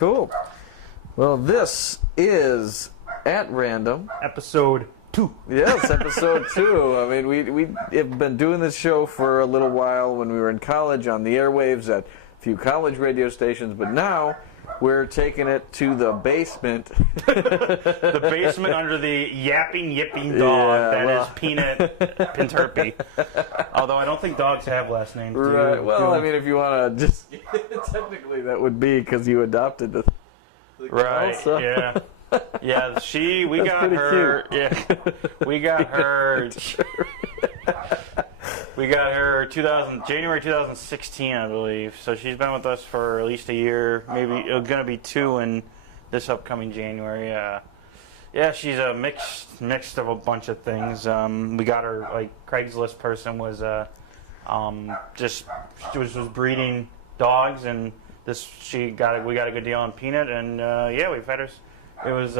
Cool. Well, this is At Random. Episode 2. Yes, episode 2. I mean, we have been doing this show for a little while when we were in college on the airwaves at a few college radio stations, but now we're taking it to the basement. The basement under the yipping dog is Peanut Pinterpy. Although I don't think dogs have last names. Right. Well, I mean, if you want to just... technically, that would be because you adopted the right, cow, so. Yeah. Yeah, we got her... Cute. Yeah, we got her... We got her January 2016, I believe. So she's been with us for at least a year. Maybe it's going to be 2 in this upcoming January. Yeah, she's a mixed of a bunch of things. We got her, like, Craigslist person was was breeding dogs, and we got a good deal on Peanut, and yeah, we've had her. It was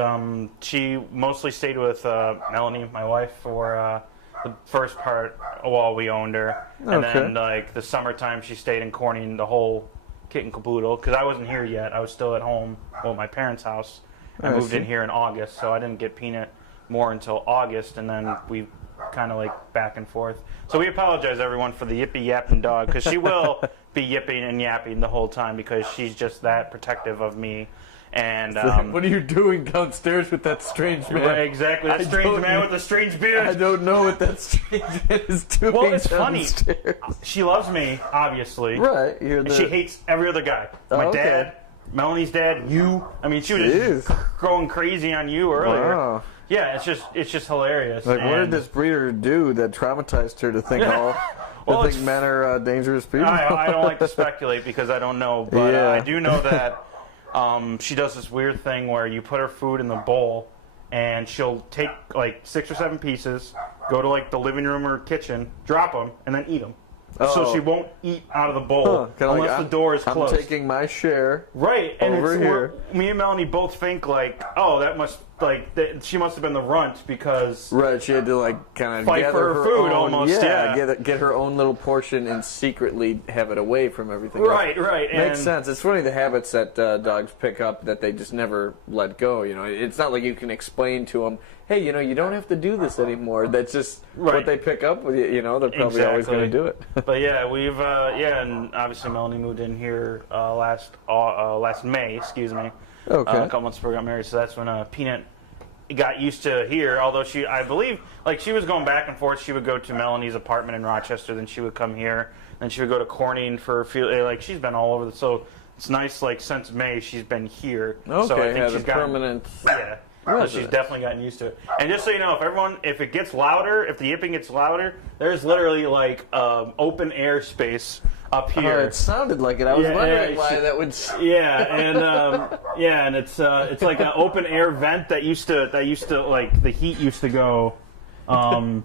she mostly stayed with Melanie, my wife, for the first part while we owned her, and then like the summertime she stayed in Corning, the whole kit and caboodle, because I wasn't here yet. I was still at home, at my parents' house. I moved in here in August, so I didn't get Peanut more until August, and then we kind of like back and forth. So we apologize, everyone, for the yippy yapping dog, because she will be yipping and yapping the whole time because she's just that protective of me. And what are you doing downstairs with that strange man? Right, exactly, that strange man with the strange beard. I don't know what that strange man is doing. Well, it's downstairs. Funny. She loves me, obviously. Right. And she hates every other guy. My dad, Melanie's dad, you. I mean, she was just going crazy on you earlier. Wow. Yeah, it's just hilarious. Like, what did this breeder do that traumatized her to think think men are dangerous people? I don't like to speculate because I don't know, but I do know that she does this weird thing where you put her food in the bowl, and she'll take like 6 or 7 pieces, go to like the living room or kitchen, drop them, and then eat them. So she won't eat out of the bowl unless the door is closed. I'm taking my share. Right, and over here. Me and Melanie both think like, she must have been the runt because she had to like kind of fight gather for her food own, almost. Get her own little portion and secretly have it away from everything. Right. Makes sense. It's funny the habits that dogs pick up that they just never let go. You know, it's not like you can explain to them, hey, you know, you don't have to do this anymore. That's just what they pick up with you. You know, they're probably always going to do it. But yeah, we've and obviously Melanie moved in here last May. Excuse me. Okay. A couple months before we got married, so that's when Peanut got used to here. Although I believe, like she was going back and forth. She would go to Melanie's apartment in Rochester, then she would come here, then she would go to Corning for a few. Like she's been all over. So it's nice. Like since May, she's been here. Okay. So I think she's permanent. So she's definitely gotten used to it. And just so you know, if it gets louder, if the yipping gets louder, there's literally like open air space up here. Oh, it sounded like it. I was wondering why that would. Yeah, and it's like an open air vent that used to like the heat used to go, and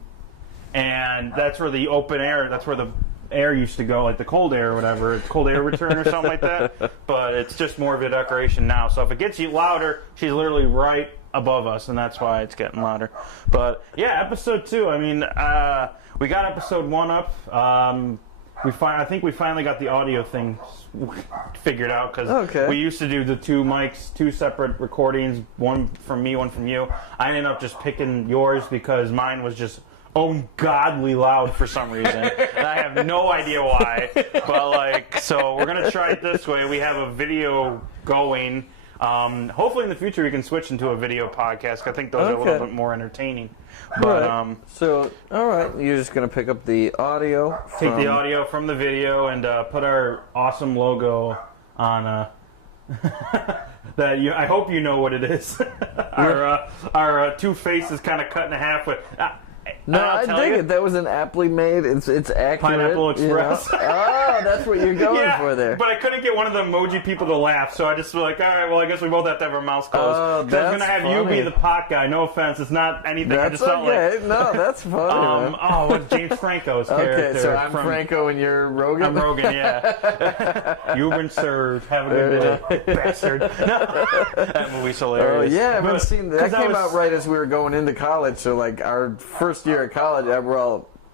that's where the open air. That's where the air used to go, like the cold air or whatever. It's cold air return or something like that. But it's just more of a decoration now. So if it gets you louder, she's literally right above us, and that's why it's getting louder. But yeah, episode 2. I mean, we got episode 1 up. I think we finally got the audio thing figured out because we used to do the 2 mics, 2 separate recordings, one from me, one from you. I ended up just picking yours because mine was just ungodly loud for some reason, and I have no idea why. But so we're gonna try it this way. We have a video going. Hopefully in the future we can switch into a video podcast. I think those are a little bit more entertaining. But so all right, you're just gonna pick up the audio. Take the audio from the video and put our awesome logo on. I hope you know what it is. Our 2 faces kind of cut in half with. No, I dig it. That was an aptly made. It's accurate. Pineapple Express. You know? Oh, that's what you're going for there. But I couldn't get one of the emoji people to laugh, so I just was like, all right, well, I guess we both have to have our mouths closed. Oh, that's I was going to have you be the pot guy. No offense. It's not anything. That's I just felt like... No, that's funny, man. Oh, what's James Franco's character? Okay, so I'm Franco and you're Rogan? I'm Rogan, yeah. You've been served. Have a good day, bastard. That movie's hilarious. Oh, yeah, I haven't seen that. That came out right as we were going into college, so like our first year at college,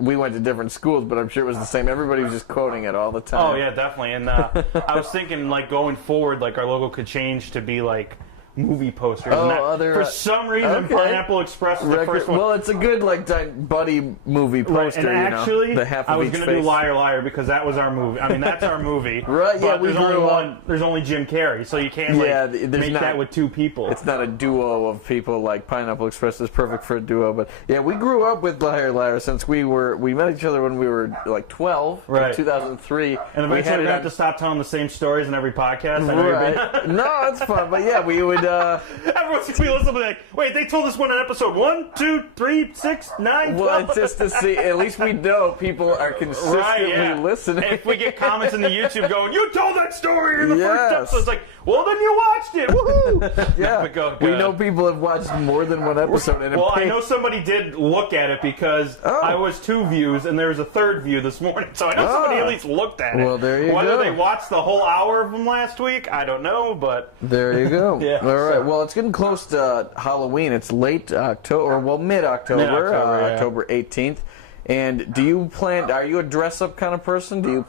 we went to different schools, but I'm sure it was the same. Everybody was just quoting it all the time. Oh yeah, definitely. And I was thinking like going forward, like our logo could change to be like movie posters. For some reason, Pineapple Express is the first one. Well, it's a good like buddy movie poster. Right. And actually, the half of I was going to do Liar Liar because that was our movie. I mean, that's our movie. Right? Yeah, but there's only Jim Carrey, so you can't make that with two people. It's not a duo of people like Pineapple Express is perfect for a duo. But yeah, we grew up with Liar Liar since we met each other when we were like 12, in 2003. And eventually we have to stop telling the same stories in every podcast. I know right. No, it's fun. But yeah, we would. Everyone's going to be listening like, wait, they told us one in episode 1, 2, 3, 6, 9, 12. Well, it's just to see, at least we know people are consistently listening. If we get comments in the YouTube going, you told that story in the first episode, it's like, well, then you watched it. Woohoo! Yeah. We know people have watched more than one episode. And I know somebody did look at it because I was 2 views and there was a 3rd view this morning. So I know somebody at least looked at it. Well, there you go. Whether they watched the whole hour of them last week, I don't know, but... There you go. All right. Well, it's getting close to Halloween. It's late October, well, mid-October, October 18th. And do you are you a dress-up kind of person? Do you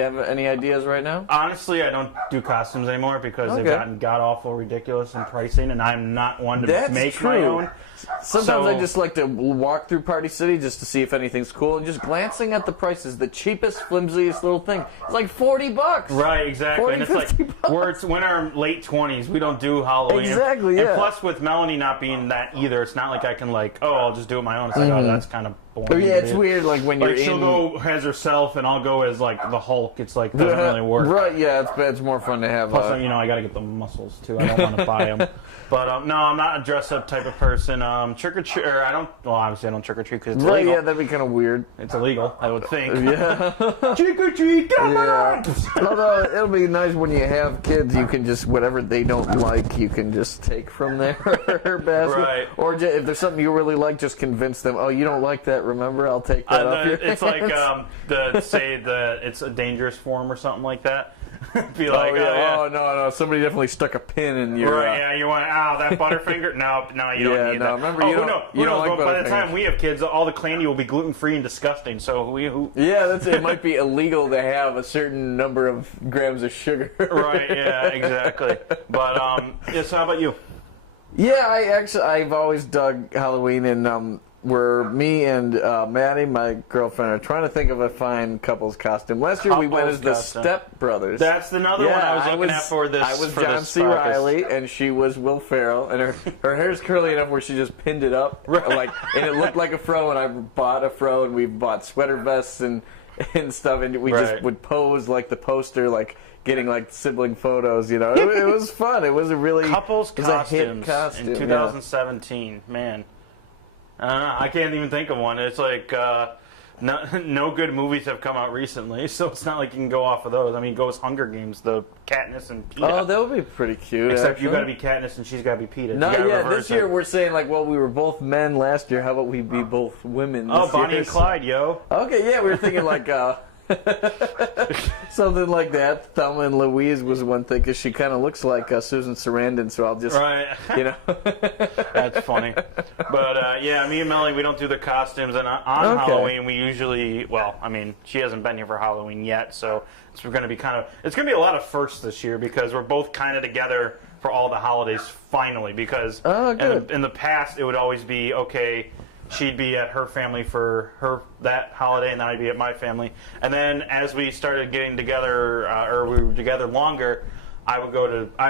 have any ideas right now? Honestly, I don't do costumes anymore because they've gotten god-awful ridiculous in pricing, and I'm not one to make my own. Sometimes I just like to walk through Party City just to see if anything's cool, and just glancing at the prices, the cheapest, flimsiest little thing, it's like $40. Right, exactly. 40, and it's like, we're in our late 20s, we don't do Halloween. Exactly, And plus, with Melanie not being that either, it's not like I can I'll just do it my own. It's like, oh, that's kind of boring. Yeah, it's weird, like when you're she'll go as herself, and I'll go as like the Hulk. It's like, doesn't really work. Right, yeah, it's more fun to have. Plus, I got to get the muscles too. I don't want to buy them. But no, I'm not a dress-up type of person. Trick or treat, obviously I don't trick or treat because it's illegal. Yeah, that'd be kind of weird. It's illegal, I would think. Yeah. Trick or treat, come on! Although it'll be nice when you have kids, you can just whatever they don't like, you can just take from their basket. Right. Or if there's something you really like, just convince them. Oh, you don't like that? Remember, I'll take that off your It's hands. like say that it's a dangerous form or something like that. Be like, oh no, somebody definitely stuck a pin in your. Right, yeah, you want that Butterfinger? No, you don't need that. Remember, you don't like by the time we have kids, all the candy will be gluten-free and disgusting. So yeah, that's it. It might be illegal to have a certain number of grams of sugar. Right. Yeah. Exactly. But so how about you? Yeah, I've always dug Halloween, and where me and Maddie, my girlfriend, are trying to think of a fine couple's costume. Last year we went as the Step Brothers. That's another one I was looking at for this. I was John C. Reilly, and she was Will Ferrell, and her hair's curly enough where she just pinned it up, and it looked like a fro. And I bought a fro, and we bought sweater vests and stuff, and we just would pose like the poster, like getting like sibling photos. It was fun. It was a really couples costumes hit costume in 2017. Man. I can't even think of one. It's like no good movies have come out recently, so it's not like you can go off of those. I mean, go as Hunger Games, the Katniss and Peeta. Oh, that would be pretty cute. Except you got to be Katniss and she's got to be Peeta. No, this year we're saying we were both men last year. How about we be both women? Oh, Bonnie and Clyde, yo. Okay, yeah, we were thinking like. Something like that. Thelma and Louise was one thing because she kind of looks like Susan Sarandon, so I'll just, That's funny. But me and Melanie, we don't do the costumes, and on Halloween we usually, she hasn't been here for Halloween yet, so it's going to be a lot of firsts this year because we're both kind of together for all the holidays finally. Because in the past it would always be she'd be at her family for that holiday, and then I'd be at my family. And then as we started getting together, or we were together longer, I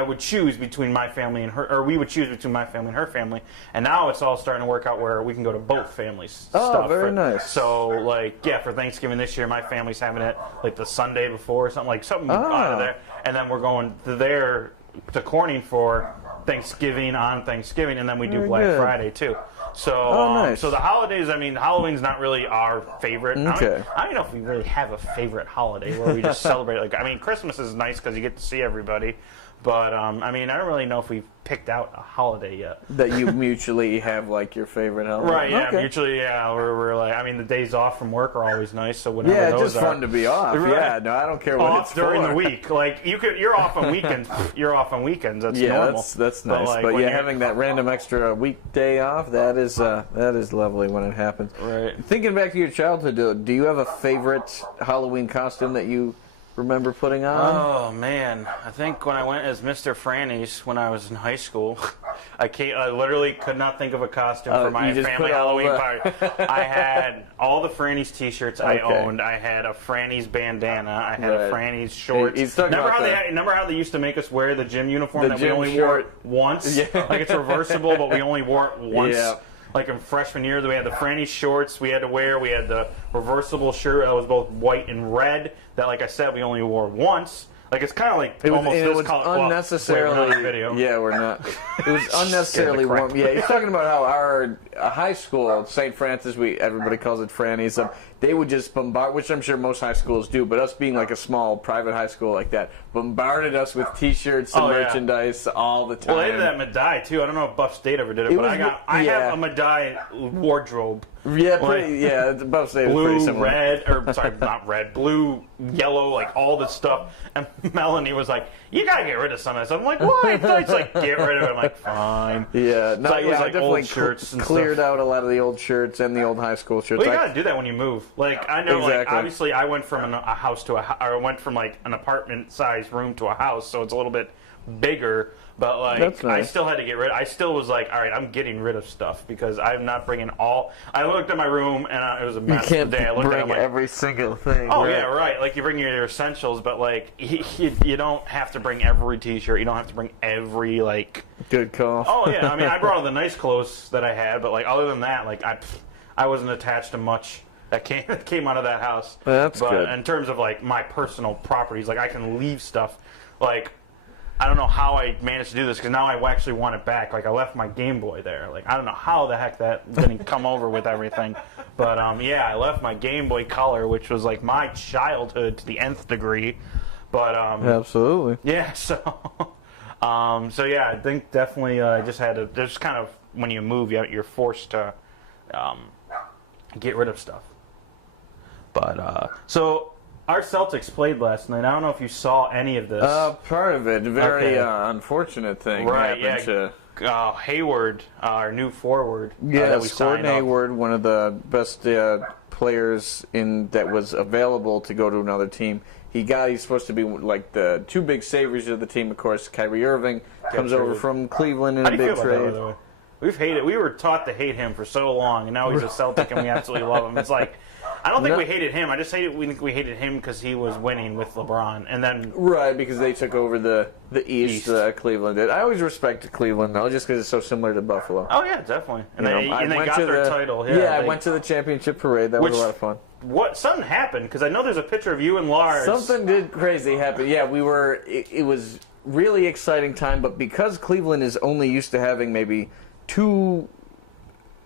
would choose between my family and her, or we would choose between my family and her family. And now it's all starting to work out where we can go to both families. Oh, very nice. So, for Thanksgiving this year, my family's having it the Sunday before, or something out of there. And then we're going there to Corning for Thanksgiving, and then we do Black Friday too. So, nice. So the holidays, Halloween's not really our favorite. Okay. I don't know if we really have a favorite holiday where we just celebrate. Christmas is nice because you get to see everybody. But I mean, I don't really know if we've picked out a holiday yet. That you mutually have like your favorite holiday. Right, yeah, okay. mutually, yeah. We're like, I mean, the days off from work are always nice, so whatever Yeah, those just fun are. to be off. Right. Yeah, no, I don't care what Off it's during for. the week. Like, you're off on weekends. You're off on weekends. That's normal. That's nice. like, But when yeah, you're- having that random extra weekday off, that is lovely when it happens. Right. Thinking back to your childhood, do you have a favorite Halloween costume that you remember putting on? Oh man, I think when I went as Mr. Franny's when I was in high school, I literally could not think of a costume for my you just family put all Halloween the- party. I had all the Franny's t-shirts I Okay. owned. I had a Franny's bandana. I had a Right. Franny's shorts. He's talking remember about how that. remember how they used to make us wear the gym uniform The that we gym only shirt. wore once? Yeah. Like it's reversible, but we only wore it once. Yeah. Like in freshman year, we had the Franny's shorts we had to wear. We had the reversible shirt that was both white and red. That, like I said, we only wore once. Like it's kind of like almost it this was color. Well, unnecessarily. wait, we're not on video. Yeah, we're not. It was unnecessarily Scared the crap warm. Yeah, he's talking about how our high school, St. Francis, everybody calls it Franny's. They would just bombard, which I'm sure most high schools do, but us being like a small private high school like that, bombarded us with T-shirts and Oh, yeah. merchandise all the time. Well, they did that at Madai too. I don't know if Buff State ever did it, It but was- I yeah. have a Madai wardrobe. Yeah, it's above state. Blue, Pretty similar. red, or sorry, not red, blue, yellow, like all this stuff. And Melanie was like, "You gotta get rid of some of this." I'm like, "What?" It's like, "Get rid of it." I'm like, "Fine." Yeah, no, like, it was I like definitely old shirts and cleared stuff. out a lot of the old shirts and the old high school shirts. Well, you gotta do that when you move. Like I know, like Exactly. obviously, I went from a house to I went from like an apartment-sized room to a house, so it's a little bit bigger. But like, That's nice. I still had to get rid. I still was like, all right, I'm getting rid of stuff because I'm not bringing all. I looked at my room and it was a You mess. can't the day I looked at it, bring I'm like, every single thing. oh right? yeah, right. Like you bring your essentials, but like you don't have to bring every T-shirt. You don't have to bring every like. Good call. Oh yeah, I mean, I brought all the nice clothes that I had, but like other than that, like I wasn't attached to much that came out of that house. That's but good. in terms of like my personal properties, like I can leave stuff. Like I don't know how I managed to do this because now I actually want it back. Like I left my Game Boy there. Like I don't know how the heck that didn't come over with everything. But yeah, I left my Game Boy Color, which was like my childhood to the nth degree. But Absolutely. yeah, so yeah, I think definitely just had to. There's kind of when you move, you're forced to get rid of stuff. But so our Celtics played last night. I don't know if you saw any of this. Part of it, very Okay. unfortunate thing Right, happened to. Hayward, our new forward. Yes, that we Gordon signed up. Hayward, one of the best players that was available to go to another team. He's supposed to be like the two big savers of the team, of course. Kyrie Irving comes over traded. from Cleveland in How a do you big feel about that, trade. by the way? We were taught to hate him for so long, and now he's a Celtic, and we absolutely love him. It's like, I don't think No. we hated him. I just think we hated him because he was winning with LeBron, and then Right, because they took over the East. Cleveland did. I always respected Cleveland, though, just because it's so similar to Buffalo. oh yeah, definitely, and You know, they I went got to their the- title. Yeah, I they- went to the championship parade. That was a lot of fun. What something happened because I know there's a picture of you and Lars. Something did crazy happen. Yeah, we were. It was really exciting time, but because Cleveland is only used to having maybe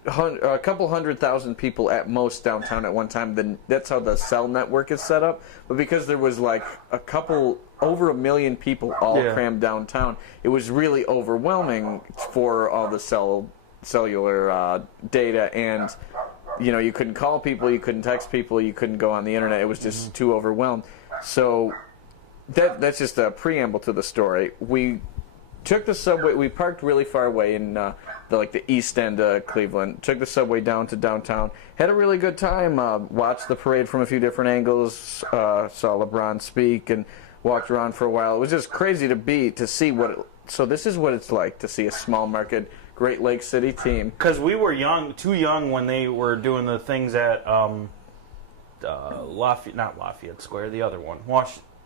a couple 100,000 people at most downtown at one time, then that's how the cell network is set up. But because there was like over 1 million people all crammed downtown, it was really overwhelming for all the cellular data, and you couldn't call people, you couldn't text people, you couldn't go on the internet. It was just too overwhelmed. So that's just a preamble to the story. We took the subway. We parked really far away in the east end of Cleveland. Took the subway down to downtown. Had a really good time. Watched the parade from a few different angles. Saw LeBron speak and walked around for a while. It was just crazy to see what. So this is what it's like to see a small market Great Lake City team. Because we were too young when they were doing the things at not Lafayette Square, the other one,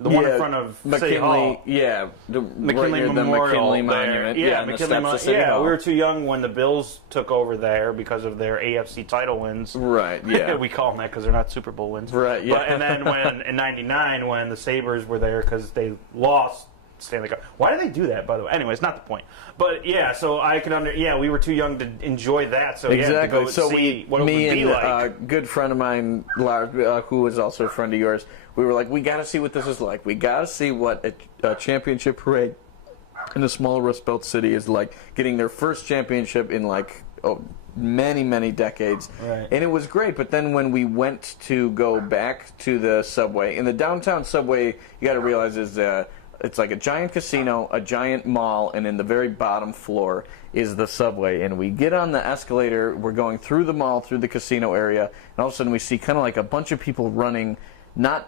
the one in front of City Hall. Yeah, McKinley right near Memorial the McKinley there. Monument. Yeah, and the McKinley steps of City Hall. we were too young when the Bills took over there because of their AFC title wins. Right, yeah. We call them that because they're not Super Bowl wins. Right, yeah. And then in '99 when the Sabres were there because they lost Stanley Cup. Why do they do that, by the way? Anyway, it's not the point. But yeah, so I can we were too young to enjoy that. So exactly. yeah, to go so see what it me would be and like. a good friend of mine, who was also a friend of yours, we were like, we got to see what this is like. We got to see what a championship parade in a small Rust Belt city is like getting their first championship in like many decades. Right. And it was great. But then when we went to go back to the subway, in the downtown subway, you got to realize is it's like a giant casino, a giant mall, and in the very bottom floor is the subway. And we get on the escalator, we're going through the mall, through the casino area, and all of a sudden we see kind of like a bunch of people running.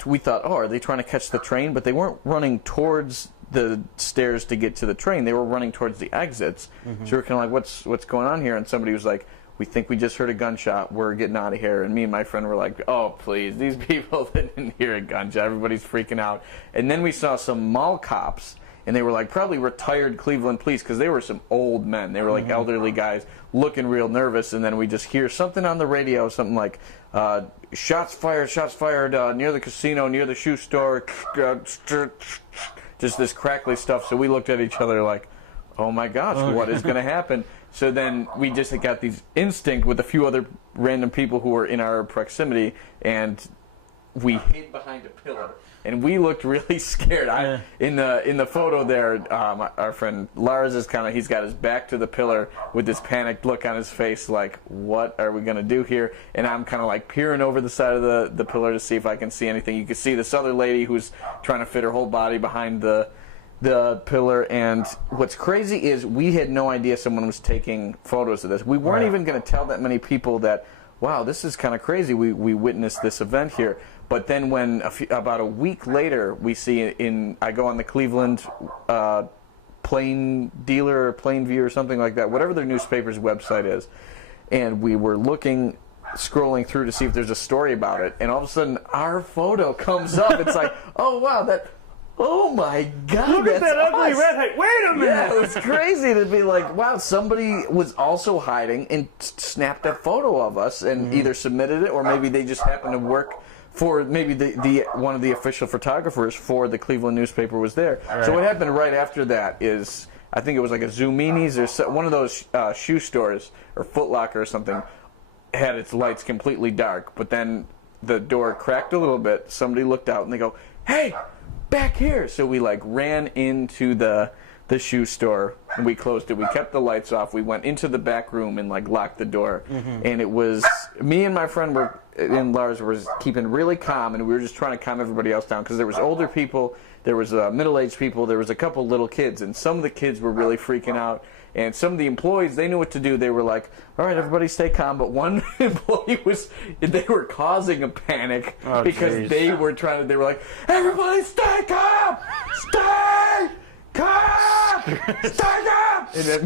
We thought, oh, are they trying to catch the train? But they weren't running towards the stairs to get to the train. They were running towards the exits. So we were kind of like, what's going on here? And somebody was like, we think we just heard a gunshot. We're getting out of here. And me and my friend were like, oh, please, these people didn't hear a gunshot. Everybody's freaking out. And then we saw some mall cops, and they were like probably retired Cleveland police because they were some old men. They were like elderly guys looking real nervous. And then we just hear something on the radio, something like, shots fired near the casino, near the shoe store. Just this crackly stuff. So we looked at each other like, oh my gosh, what is going to happen? So then we just got these instinct with a few other random people who were in our proximity, and we hid behind a pillar. And we looked really scared. In the photo there, our friend Lars is he's got his back to the pillar with this panicked look on his face, like, what are we going to do here? And I'm kind of like peering over the side of the pillar to see if I can see anything. You can see this other lady who's trying to fit her whole body behind the pillar. And what's crazy is we had no idea someone was taking photos of this. We weren't even going to tell that many people that, wow, this is kind of crazy. We witnessed this event here. But then when about a week later, we see I go on the Cleveland Plain Dealer or Plain View or something like that, whatever their newspaper's website is, and we were scrolling through to see if there's a story about it, and all of a sudden our photo comes up. It's like, oh wow, oh my God, look at that ugly redhead. Wait a minute. Yeah, it was crazy to be like, wow, somebody was also hiding and snapped a photo of us and either submitted it or maybe they just happened to work for maybe the one of the official photographers for the Cleveland newspaper was there. Right. So what happened right after that is, I think it was like a Zoomini's or one of those shoe stores or Foot Locker or something had its lights completely dark, but then the door cracked a little bit. Somebody looked out and they go, hey, back here. So we like ran into the shoe store and we closed it. We kept the lights off. We went into the back room and like locked the door. And it was me and my friend and Lars was keeping really calm, and we were just trying to calm everybody else down because there was older people, there was middle-aged people, there was a couple little kids, and some of the kids were really freaking out. And some of the employees, they knew what to do. They were like, all right, everybody stay calm. But one employee they were causing a panic because they were like, everybody stay calm! Stay calm! Stay calm! And then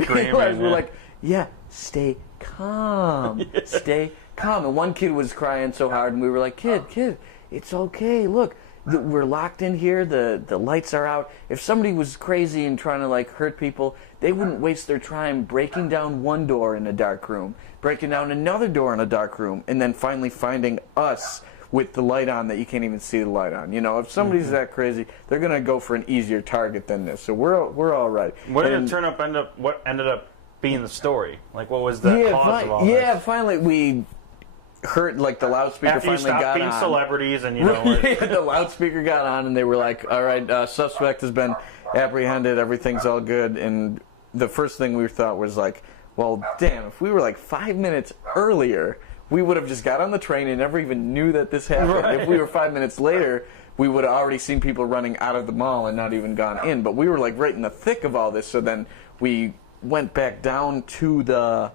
we were like, yeah, stay calm. Stay calm. And one kid was crying so hard, and we were like, kid, it's okay. Look, we're locked in here. The lights are out. If somebody was crazy and trying to like hurt people, they wouldn't waste their time breaking down one door in a dark room, breaking down another door in a dark room, and then finally finding us with the light on that you can't even see the light on. You know, if somebody's that crazy, they're gonna go for an easier target than this. So we're all right. What did it what ended up being the story? Like, what was the cause of all this? Yeah, finally we heard like the loudspeaker after finally got on. After you stopped being celebrities and the loudspeaker got on and they were like, all right, suspect has been apprehended, everything's all good. And the first thing we thought was like, well, damn, if we were like 5 minutes earlier, we would have just got on the train and never even knew that this happened. Right. If we were 5 minutes later, we would have already seen people running out of the mall and not even gone in. But we were like right in the thick of all this, so then we went back down to the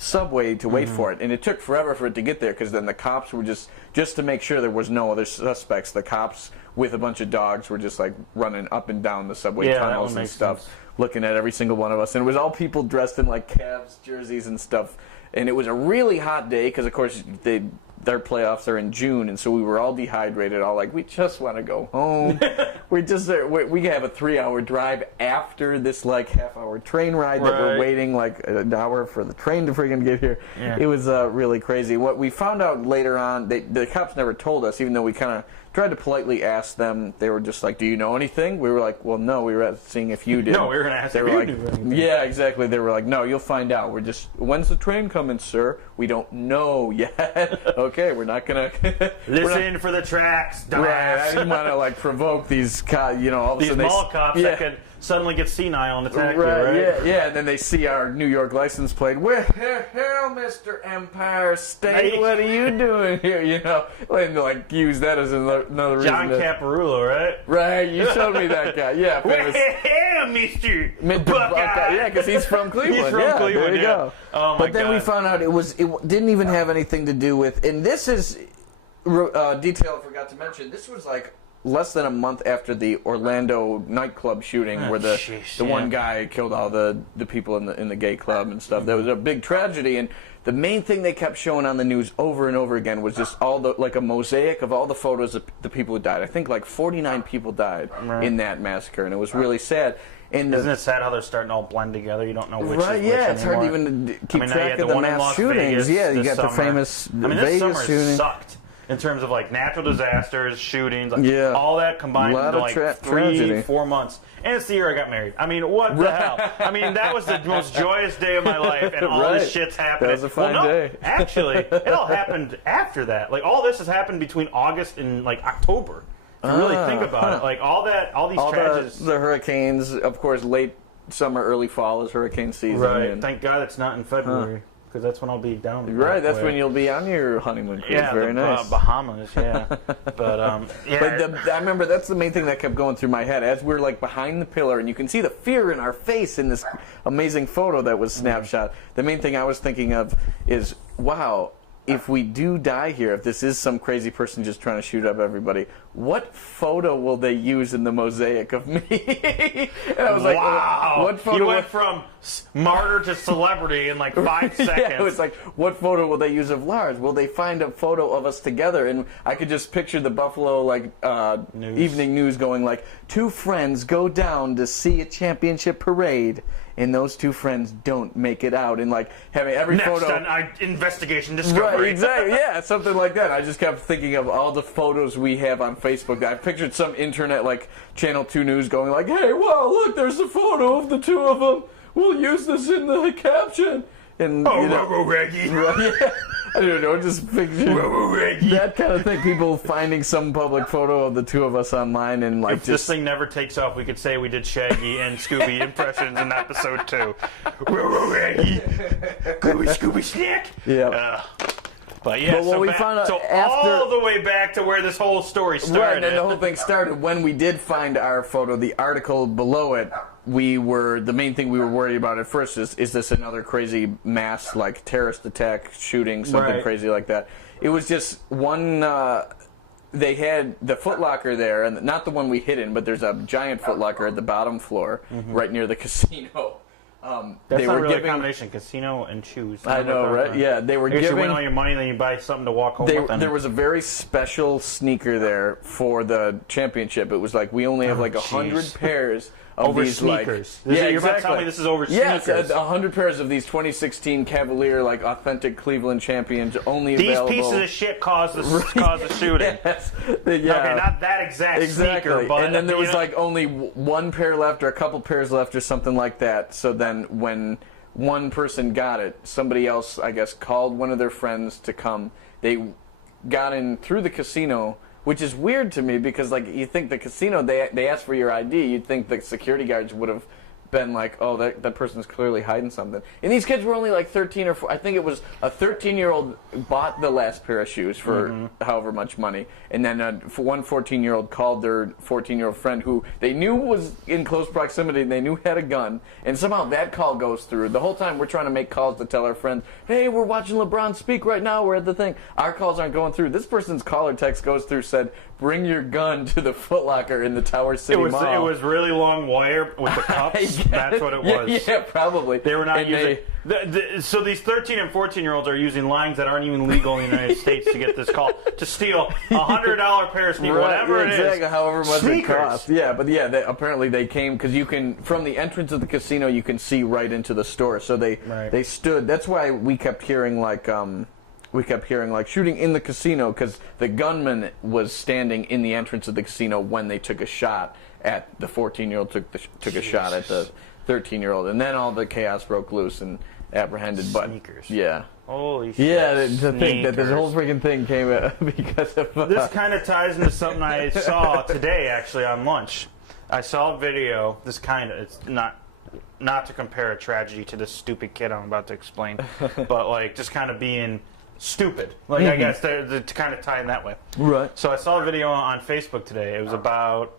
subway to wait for it, and it took forever for it to get there because then the cops were just to make sure there was no other suspects, the cops with a bunch of dogs were just like running up and down the subway tunnels and stuff, looking at every single one of us, and it was all people dressed in like Cavs jerseys and stuff. And it was a really hot day because, of course, their playoffs are in June, and so we were all dehydrated, all like, we just want to go home. we have a 3-hour drive after this like half-hour train ride that we're waiting like an hour for the train to freaking get here. Yeah. It was really crazy. What we found out later on, the cops never told us, even though we kind of tried to politely ask them. They were just like, do you know anything? We were like, well, no, we were seeing if you did. No, we were going to ask if you knew anything. Yeah, exactly. They were like, no, you'll find out. We're just, when's the train coming, sir? We don't know yet. Okay, we're not going to... Listen for the tracks, dumbass. Right, I didn't want to, like, provoke these, all of a sudden... These mall cops that could suddenly get senile and attack you, right? Yeah, and then they see our New York license plate. Well, Mr. Empire State, what are you doing here? You know, and like use that as another reason. John Caparulo, right? Right, you showed me that guy. Yeah, famous. Well, Mr. Buckeye. Yeah, because he's from Cleveland. He's from Cleveland, there you go. Oh my But then we found out it didn't even have anything to do with, and this is detail I forgot to mention. This was like less than a month after the Orlando nightclub shooting, where the one guy killed all the people in the gay club and stuff. That was a big tragedy, and the main thing they kept showing on the news over and over again was just like a mosaic of all the photos of the people who died. I think like 49 people died in that massacre, and it was really sad. And isn't it sad how they're starting to all blend together? You don't know which is which it's hard to even keep track of the mass shootings. You got the famous Vegas shooting. Sucked. In terms of like natural disasters, shootings, all that combined into like 3-4 months. And it's the year I got married. I mean, what the hell? I mean, that was the most joyous day of my life, and all this shit's happening. That was a fine day. Actually, it all happened after that. Like, all this has happened between August and like October. If you really think about it, like all these tragedies. The hurricanes, of course, late summer, early fall is hurricane season. Right. And thank God it's not in February. Because that's when I'll be down. Right, that's when you'll be on your honeymoon cruise. Yeah, very nice. Bahamas, yeah. But I remember that's the main thing that kept going through my head as we're like behind the pillar, and you can see the fear in our face in this amazing photo that was snapshot. The main thing I was thinking of is, wow, if we do die here, if this is some crazy person just trying to shoot up everybody, what photo will they use in the mosaic of me? And I was like, wow. What photo? You went from martyr to celebrity in like 5 seconds. Yeah, it was like, what photo will they use of Lars? Will they find a photo of us together? And I could just picture the Buffalo evening news going like, 2 friends go down to see a championship parade, and those 2 friends don't make it out, and like having every photo. Next on Investigation Discovery. Right, exactly, yeah, something like that. I just kept thinking of all the photos we have on Facebook. I pictured some internet, like Channel 2 News, going like, "Hey, wow, look, there's a photo of the 2 of them. We'll use this in the caption." And Reggie. Right, yeah. I don't know, just picture that kind of thing. People finding some public photo of the 2 of us online, and like, if this thing never takes off, we could say we did Shaggy and Scooby impressions in episode 2. Reggie, Scooby Snack. Yeah. But yeah, but we found out all the way back to where this whole story started. Right, and then the whole thing started when we did find our photo. The article below it, the main thing we were worried about at first is this another crazy mass like terrorist attack, shooting, something crazy like that. It was just one. They had the Foot Locker there, and not the one we hid in, but there's a giant Foot Locker at the bottom floor, right near the casino. That's not really a combination, casino and shoes. I know, right? Yeah, they were giving. You win all your money, then you buy something to walk home with. There was a very special sneaker there for the championship. It was like we only have like 100 pairs of over these sneakers. Like, you're about to tell me this is over sneakers. Yes, 100 pairs of these 2016 Cavalier like authentic Cleveland champions only available. These pieces of shit caused the shooting. Yes. Okay, not that exact sneaker, but and then there was like only 1 pair left or a couple pairs left or something like that. So then when one person got it, somebody else, I guess, called one of their friends to come. They got in through the casino, which is weird to me because, like, you think the casino, they ask for your ID. You'd think the security guards would have been like, oh, that person's clearly hiding something. And these kids were only like 13 or 14. I think it was a 13-year-old bought the last pair of shoes for however much money. And then one 14-year-old called their 14-year-old friend who they knew was in close proximity and they knew had a gun. And somehow that call goes through. The whole time we're trying to make calls to tell our friends, hey, we're watching LeBron speak right now. We're at the thing. Our calls aren't going through. This person's caller text goes through, said, bring your gun to the Foot Locker in the Tower City Mall. It was really long wire with the cups. That's what it was. Yeah, probably. They were not using... So these 13 and 14-year-olds are using lines that aren't even legal in the United States to get this call, to steal $100 pair of sneakers, whatever it is. Exactly, however much it costs. Yeah, but yeah, apparently they came, because you can, from the entrance of the casino, you can see right into the store. So they stood. That's why we kept hearing like... shooting in the casino because the gunman was standing in the entrance of the casino when they took a shot at the 14-year-old took a shot at the 13-year-old, and then all the chaos broke loose and apprehended. Sneakers. But yeah, holy shit! Yeah, to think that this whole freaking thing came because of this kind of ties into something I saw today actually on lunch. I saw a video. This kind of it's not to compare a tragedy to this stupid kid I'm about to explain, but like just kind of being stupid. Like I guess to kind of tie in that way. Right. So I saw a video on Facebook today. It was about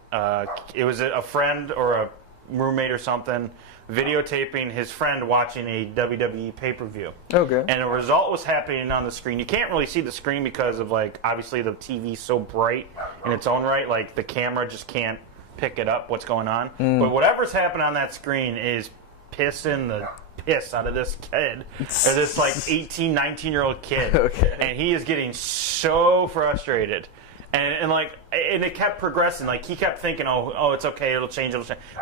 it was a friend or a roommate or something videotaping his friend watching a WWE pay-per-view. Okay. And a result was happening on the screen. You can't really see the screen because of like obviously the TV's so bright in its own right. Like the camera just can't pick it up what's going on. But whatever's happening on that screen is pissing the piss out of this kid, or this like 18, 19-year-old kid. Okay. And he is getting so frustrated. And it kept progressing. Like he kept thinking, oh, it's okay, it'll change,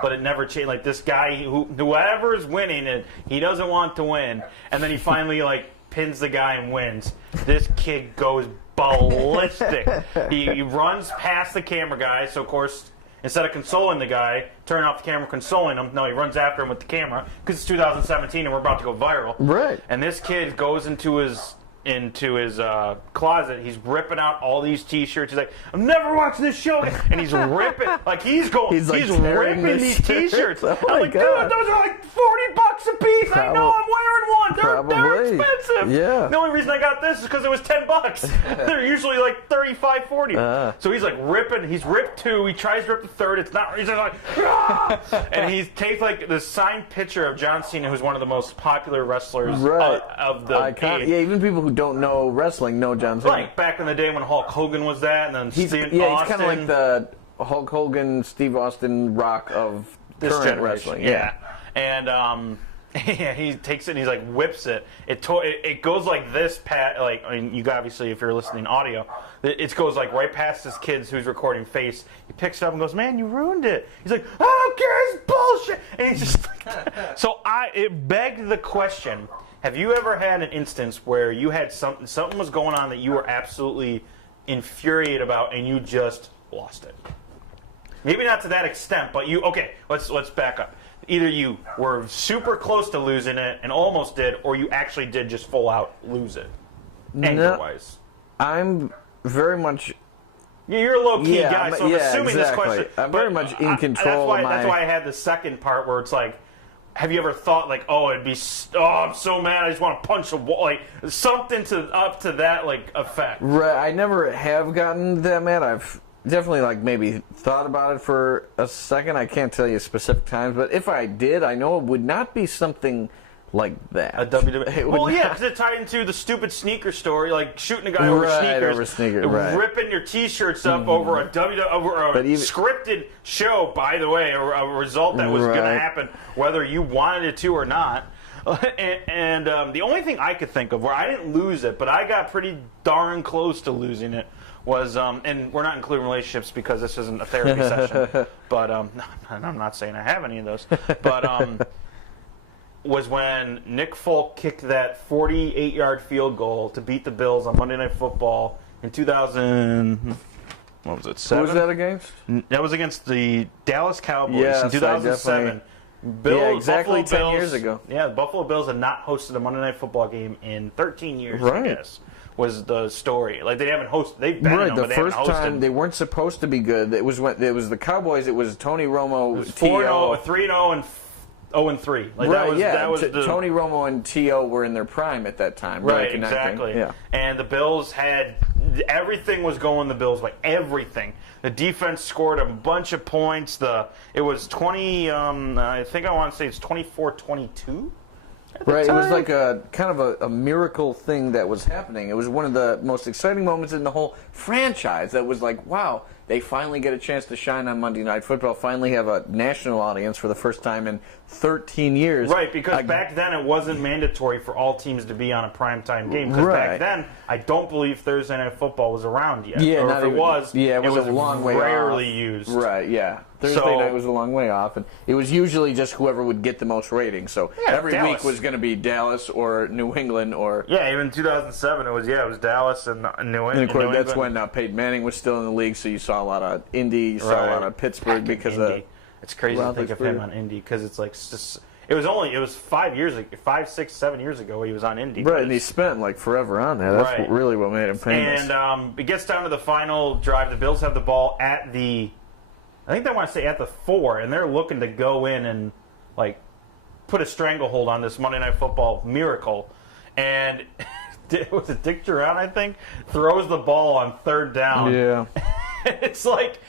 but it never changed. Like this guy, whoever's winning it, he doesn't want to win, and then he finally like pins the guy and wins. This kid goes ballistic. He runs past the camera guy. So of course, instead of consoling the guy, turning off the camera, consoling him, no, he runs after him with the camera because it's 2017 and we're about to go viral. Right. And this kid goes into his closet. He's ripping out all these T-shirts. He's like, I'm never watching this show. And he's ripping, like he's ripping these T-shirts. Oh I'm like, dude, those are like $40 a piece. I know, I'm wearing one. They're expensive. Yeah. The only reason I got this is because it was $10. They're usually like $35, $40. So he's like ripping. He's ripped two. He tries to rip the third. It's not. He's just like, ah! And he takes like the signed picture of John Cena, who's one of the most popular wrestlers of the game. Yeah, even people who don't know wrestling know John Cena. Like back in the day when Hulk Hogan was that, and then He's Austin. kind of like the Hulk Hogan, Steve Austin, Rock of This current generation. wrestling. Yeah. And he takes it and he's like whips it. It goes like this, like I mean, you obviously if you're listening audio, it goes like right past this kid's who's recording face. He picks it up and goes, "Man, you ruined it." He's like, "I don't care, it's bullshit." And he's just like, so it begged the question. Have you ever had an instance where you had something was going on that you were absolutely infuriated about and you just lost it? Maybe not to that extent, but let's back up. Either you were super close to losing it and almost did, or you actually did just full out lose it, anger-wise. I'm very much... You're a low-key guy, so I'm assuming exactly. this question... I'm very much in control of my... That's why I had the second part where it's like, have you ever thought like, I'm so mad, I just want to punch a wall, like something up to that like effect? Right, I never have gotten that mad. I've definitely like maybe thought about it for a second. I can't tell you specific times, but if I did, I know it would not be something like that. A WWE. Well, yeah, because it tied into the stupid sneaker story, like shooting a guy over sneakers, ripping your T-shirts up over a scripted show. By the way, a result that was going to happen, whether you wanted it to or not. And the only thing I could think of where I didn't lose it, but I got pretty darn close to losing it, was, and we're not including relationships because this isn't a therapy session, but I'm not saying I have any of those, but was when Nick Folk kicked that 48-yard field goal to beat the Bills on Monday Night Football in 2000. What was it? 7? Who was that against? That was against the Dallas Cowboys in 2007. Exactly 10 years ago. Yeah, the Buffalo Bills had not hosted a Monday Night Football game in 13 years, I guess, was the story. Like, they haven't hosted. They've been in them, the first time they weren't supposed to be good. It was the Cowboys. It was Tony Romo, T.O. 3-0, and 0-3. Like that was Tony Romo and T.O. were in their prime at that time. Right, exactly. Yeah. And the Bills had everything was going the Bills' way. Everything. The defense scored a bunch of points. It was 20. I think I want to say it's 24-22. Right, it was like a kind of a miracle thing that was happening. It was one of the most exciting moments in the whole franchise. That was like, wow, they finally get a chance to shine on Monday Night Football. Finally have a national audience for the first time in 13 years. Right, because back then it wasn't mandatory for all teams to be on a primetime game. Because back then, I don't believe Thursday Night Football was around yet. Yeah, or if it was, it was a long way rarely off. used. Right, yeah. Thursday night was a long way off, and it was usually just whoever would get the most ratings. So every week was going to be Dallas or New England or... Yeah, even 2007, it was Dallas and New England. And of course, that's when Peyton Manning was still in the league, so you saw a lot of Indy, you saw a lot of Pittsburgh because of... It's crazy to think of him on Indy because it's like... It was 5, 6, 7 years ago he was on Indy. Right, and he spent like forever on that. That's really what made him famous. And it gets down to the final drive. The Bills have the ball at the I think they want to say at the 4, and they're looking to go in and like put a stranglehold on this Monday Night Football miracle. And was it Dick Duran, I think, throws the ball on 3rd down. Yeah. It's like,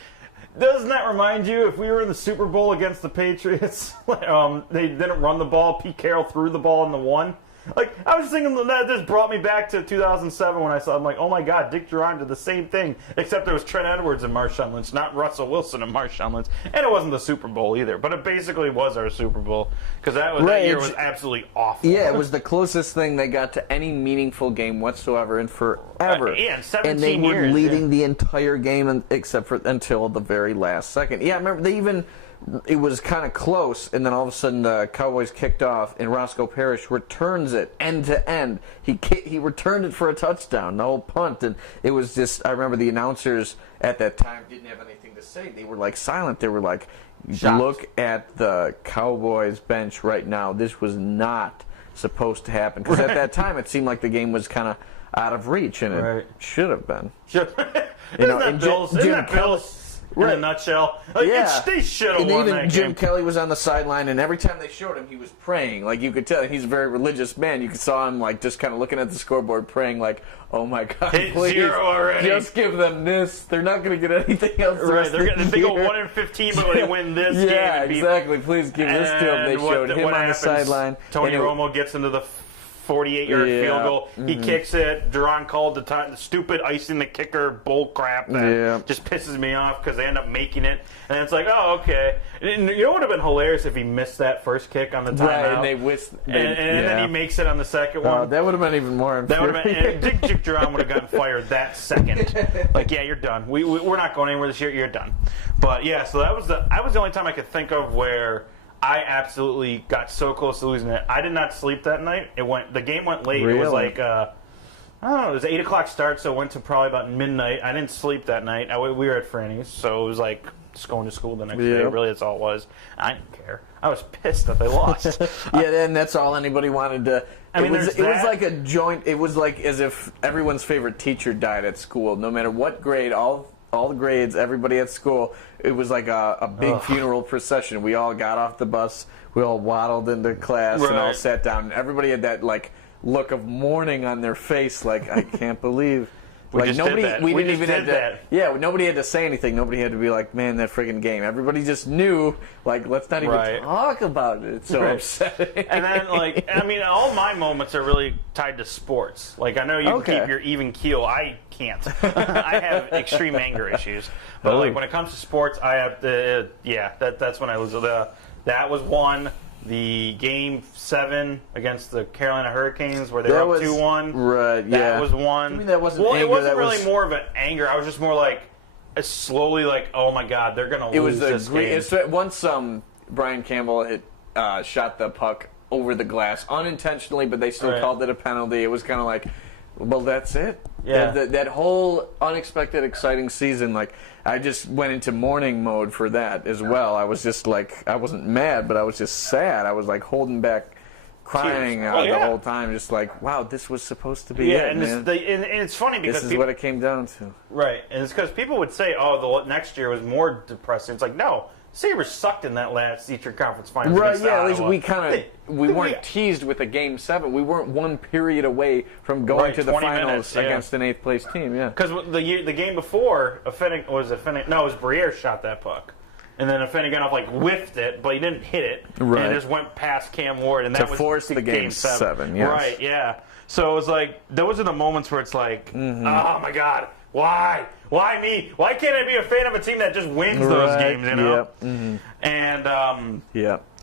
doesn't that remind you if we were in the Super Bowl against the Patriots, they didn't run the ball, Pete Carroll threw the ball in the 1? Like, I was thinking that this brought me back to 2007 when I saw, I'm like, oh my God, Dick Duran did the same thing, except there was Trent Edwards and Marshawn Lynch, not Russell Wilson and Marshawn Lynch. And it wasn't the Super Bowl either, but it basically was our Super Bowl, because that year was absolutely awful. Yeah, it was the closest thing they got to any meaningful game whatsoever in forever. Yeah, 17 and they years, were leading the entire game except for until the very last second. Yeah, I remember it was kind of close, and then all of a sudden the Cowboys kicked off, and Roscoe Parrish returns it end to end. He returned it for a touchdown, the whole punt, and it was just. I remember the announcers at that time didn't have anything to say. They were like silent. They were like, shocked. "Look at the Cowboys bench right now. This was not supposed to happen." Because at that time it seemed like the game was kind of out of reach, and it should have been. Isn't that Bills? In a nutshell. Like, they should have won that game. Jim Kelly was on the sideline, and every time they showed him, he was praying. Like, you could tell, he's a very religious man. You saw him, like, just kind of looking at the scoreboard, praying, like, oh my God, hit please, 0 already. Just give them this. They're not going to get anything else. Right, they go 1-15, but they win this game. Yeah, exactly. Please give this to him. They showed him on the sideline. Tony Romo gets into the 48-yard field goal. He kicks it. Duran called the stupid icing the kicker bull crap that just pisses me off because they end up making it. And it's like, oh, okay. And you know what would have been hilarious if he missed that first kick on the timeout? Right, and they whisked. And then he makes it on the second one. That would have been even more infuriating. That would have been. Dick Duran would have gotten fired that second. Like, yeah, you're done. We're not going anywhere this year. You're done. But yeah, so that was the only time I could think of where I absolutely got so close to losing it. I did not sleep that night. The game went late. Really? It was like I don't know. It was 8 o'clock start, so it went to probably about midnight. I didn't sleep that night. We were at Franny's, so it was like just going to school the next day. Really, that's all it was. I didn't care. I was pissed that they lost. And that's all anybody wanted to. It was like a joint. It was like as if everyone's favorite teacher died at school. No matter what grade, all the grades, everybody at school. It was like a big funeral procession. We all got off the bus. We all waddled into class and all sat down. And everybody had that like look of mourning on their face. Like, I can't believe. Nobody had to say anything. Nobody had to be like, man, that friggin' game. Everybody just knew, like, let's not even talk about it. It's so upsetting. And then, all my moments are really tied to sports. Like, I know you can keep your even keel. I can't. I have extreme anger issues. But, like, when it comes to sports, I have to, that's when I lose. That was one. The Game 7 against the Carolina Hurricanes where they were up 2-1. Right, That was one. I mean, that wasn't anger. It wasn't really more of an anger. I was just more like, slowly like, oh my God, they're going to lose this game. Once Brian Campbell had shot the puck over the glass unintentionally, but they still called it a penalty. It was kind of like, well, that's it. Yeah. That whole unexpected, exciting season, like, I just went into mourning mode for that as well. I was just like, I wasn't mad, but I was just sad. I was like holding back, crying the whole time, just like, wow, this was supposed to be it, and man. And it's funny because this is what it came down to. Right, and it's because people would say, oh, the next year was more depressing. It's like, no. Sabres sucked in that last Eastern Conference Finals. Right, at least we weren't teased with a Game 7. We weren't one period away from going to the finals against an 8th place team. Yeah, because the game before, it was Briere shot that puck, and then Afinogenov like whiffed it, but he didn't hit it, and it just went past Cam Ward, and that was force the Game 7. Yes. Right, yeah. So it was like those are the moments where it's like, oh my God. Why? Why me? Why can't I be a fan of a team that just wins those games, you know? Yep. Mm-hmm. And,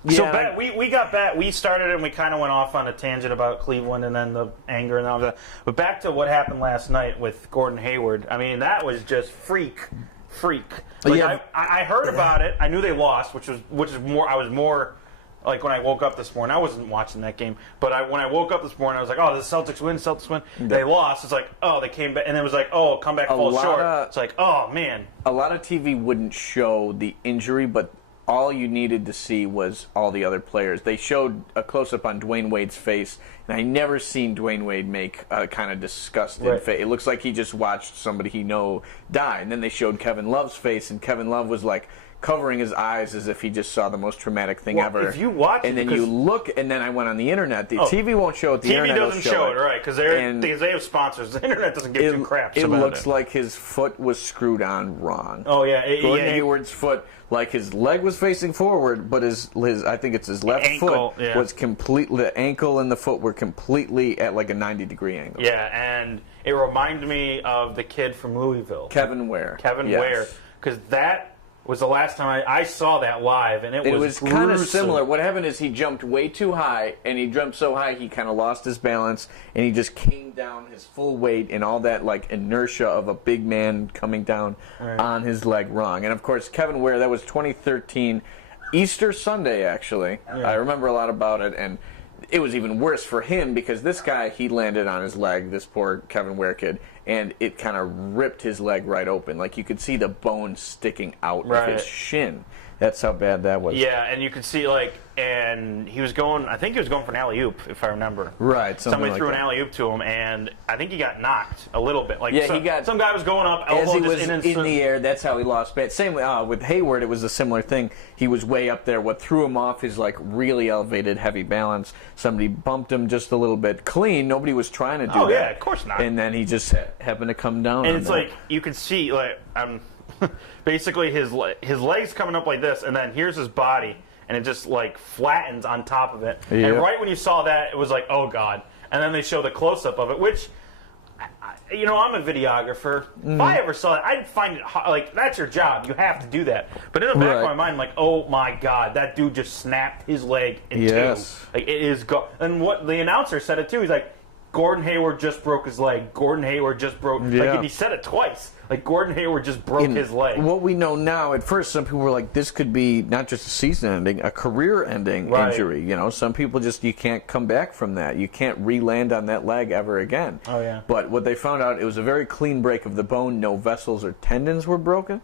So we got back. We started and we kind of went off on a tangent about Cleveland and then the anger and all that. But back to what happened last night with Gordon Hayward. I mean, that was just freak. Like, I heard about it. I knew they lost, which is more. I was more. Like, when I woke up this morning, I wasn't watching that game, but when I woke up this morning, I was like, oh, the Celtics win. They lost. It's like, oh, they came back. And it was like, oh, comeback falls short. It's like, oh, man. A lot of TV wouldn't show the injury, but all you needed to see was all the other players. They showed a close-up on Dwayne Wade's face, and I never seen Dwayne Wade make a kind of disgusted face. It looks like he just watched somebody he know die. And then they showed Kevin Love's face, and Kevin Love was like covering his eyes as if he just saw the most traumatic thing ever. If you watch and it, then you look, and then I went on the internet. The TV won't show it. The TV internet doesn't show it, right? Because they have sponsors. The internet doesn't give two craps it about it. It looks like his foot was screwed on wrong. Oh yeah, Gordon Hayward's foot, like his leg was facing forward, but his I think it's his left ankle, foot was completely, the ankle and the foot were completely at like a 90-degree angle. Yeah, and it reminded me of the kid from Louisville, Kevin Ware. Kevin Ware, because that was the last time I saw that live, and it was kind of similar. What happened is he jumped way too high, and he jumped so high he kind of lost his balance, and he just came down his full weight and all that like inertia of a big man coming down on his leg wrong. And of course, Kevin Ware, that was 2013 Easter Sunday, actually. I remember a lot about it, and it was even worse for him because this guy, he landed on his leg, this poor Kevin Ware kid, and it kind of ripped his leg right open. Like you could see the bone sticking out of his shin. That's how bad that was. Yeah, and you could see and he was going, I think he was going for an alley-oop, if I remember. Right, somebody threw an alley-oop to him, and I think he got knocked a little bit. Some guy was going up, elbow as he just was in the air. That's how he lost balance. Same with Hayward, it was a similar thing. He was way up there. What threw him off his really elevated heavy balance. Somebody bumped him just a little bit clean. Nobody was trying to do that. Oh yeah, of course not. And then he just happened to come down. And it's you can see basically his legs coming up like this, and then here's his body, and it just flattens on top of it. Yep. And right when you saw that, it was like, oh god. And then they show the close-up of it, which, I'm a videographer. If I ever saw that, I'd find it that's your job. You have to do that. But in the back of my mind, I'm like, oh my god, that dude just snapped his leg in two. It is and what the announcer said it too. He's like, Gordon Hayward just broke his leg. Gordon Hayward just broke. And he said it twice. Gordon Hayward just broke his leg. What we know now, at first, some people were like, this could be not just a season-ending, a career-ending injury. Some people you can't come back from that. You can't re-land on that leg ever again. Oh yeah. But what they found out, it was a very clean break of the bone. No vessels or tendons were broken,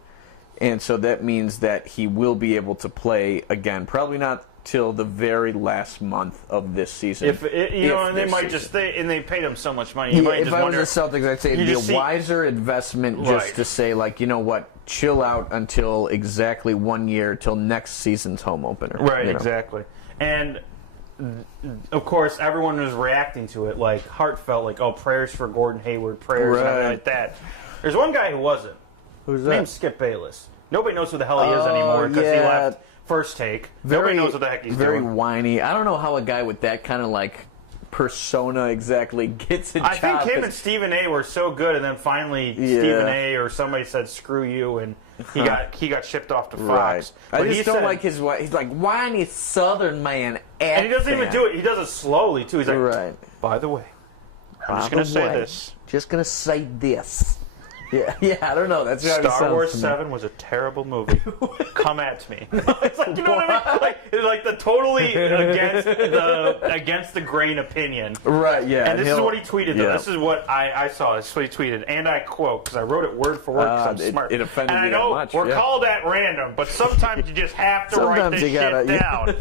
and so that means that he will be able to play again. Probably not till the very last month of this season. And they might and they paid him so much money. If I was the Celtics, I'd say it'd be a wiser investment just to say, you know what, chill out until exactly 1 year, till next season's home opener. Right, exactly. And of course, everyone was reacting to it heartfelt, prayers for Gordon Hayward, prayers and everything like that. There's one guy who wasn't. Who's that? His name's Skip Bayless. Nobody knows who the hell he is anymore because he left First Take. Nobody knows what the heck he's doing. Very whiny. I don't know how a guy with that kind of persona exactly gets a job. I think him and Stephen A were so good, and then finally Stephen A or somebody said "screw you," and he got shipped off to Fox. Right. But I just don't like his. He's like whiny Southern man, and he doesn't even do it. He does it slowly too. He's like, by the way, I'm just gonna say this. Just gonna say this. Yeah, I don't know. That's Star Wars 7 was a terrible movie. Come at me. It's you know what I mean? It's the totally against the grain opinion. Right. Yeah. And this is what he tweeted. Though. This is what I saw. This is what he tweeted, and I quote because I wrote it word for word because I'm smart. It offended me that much. And I know we're called at random, but sometimes you just have to write this shit down.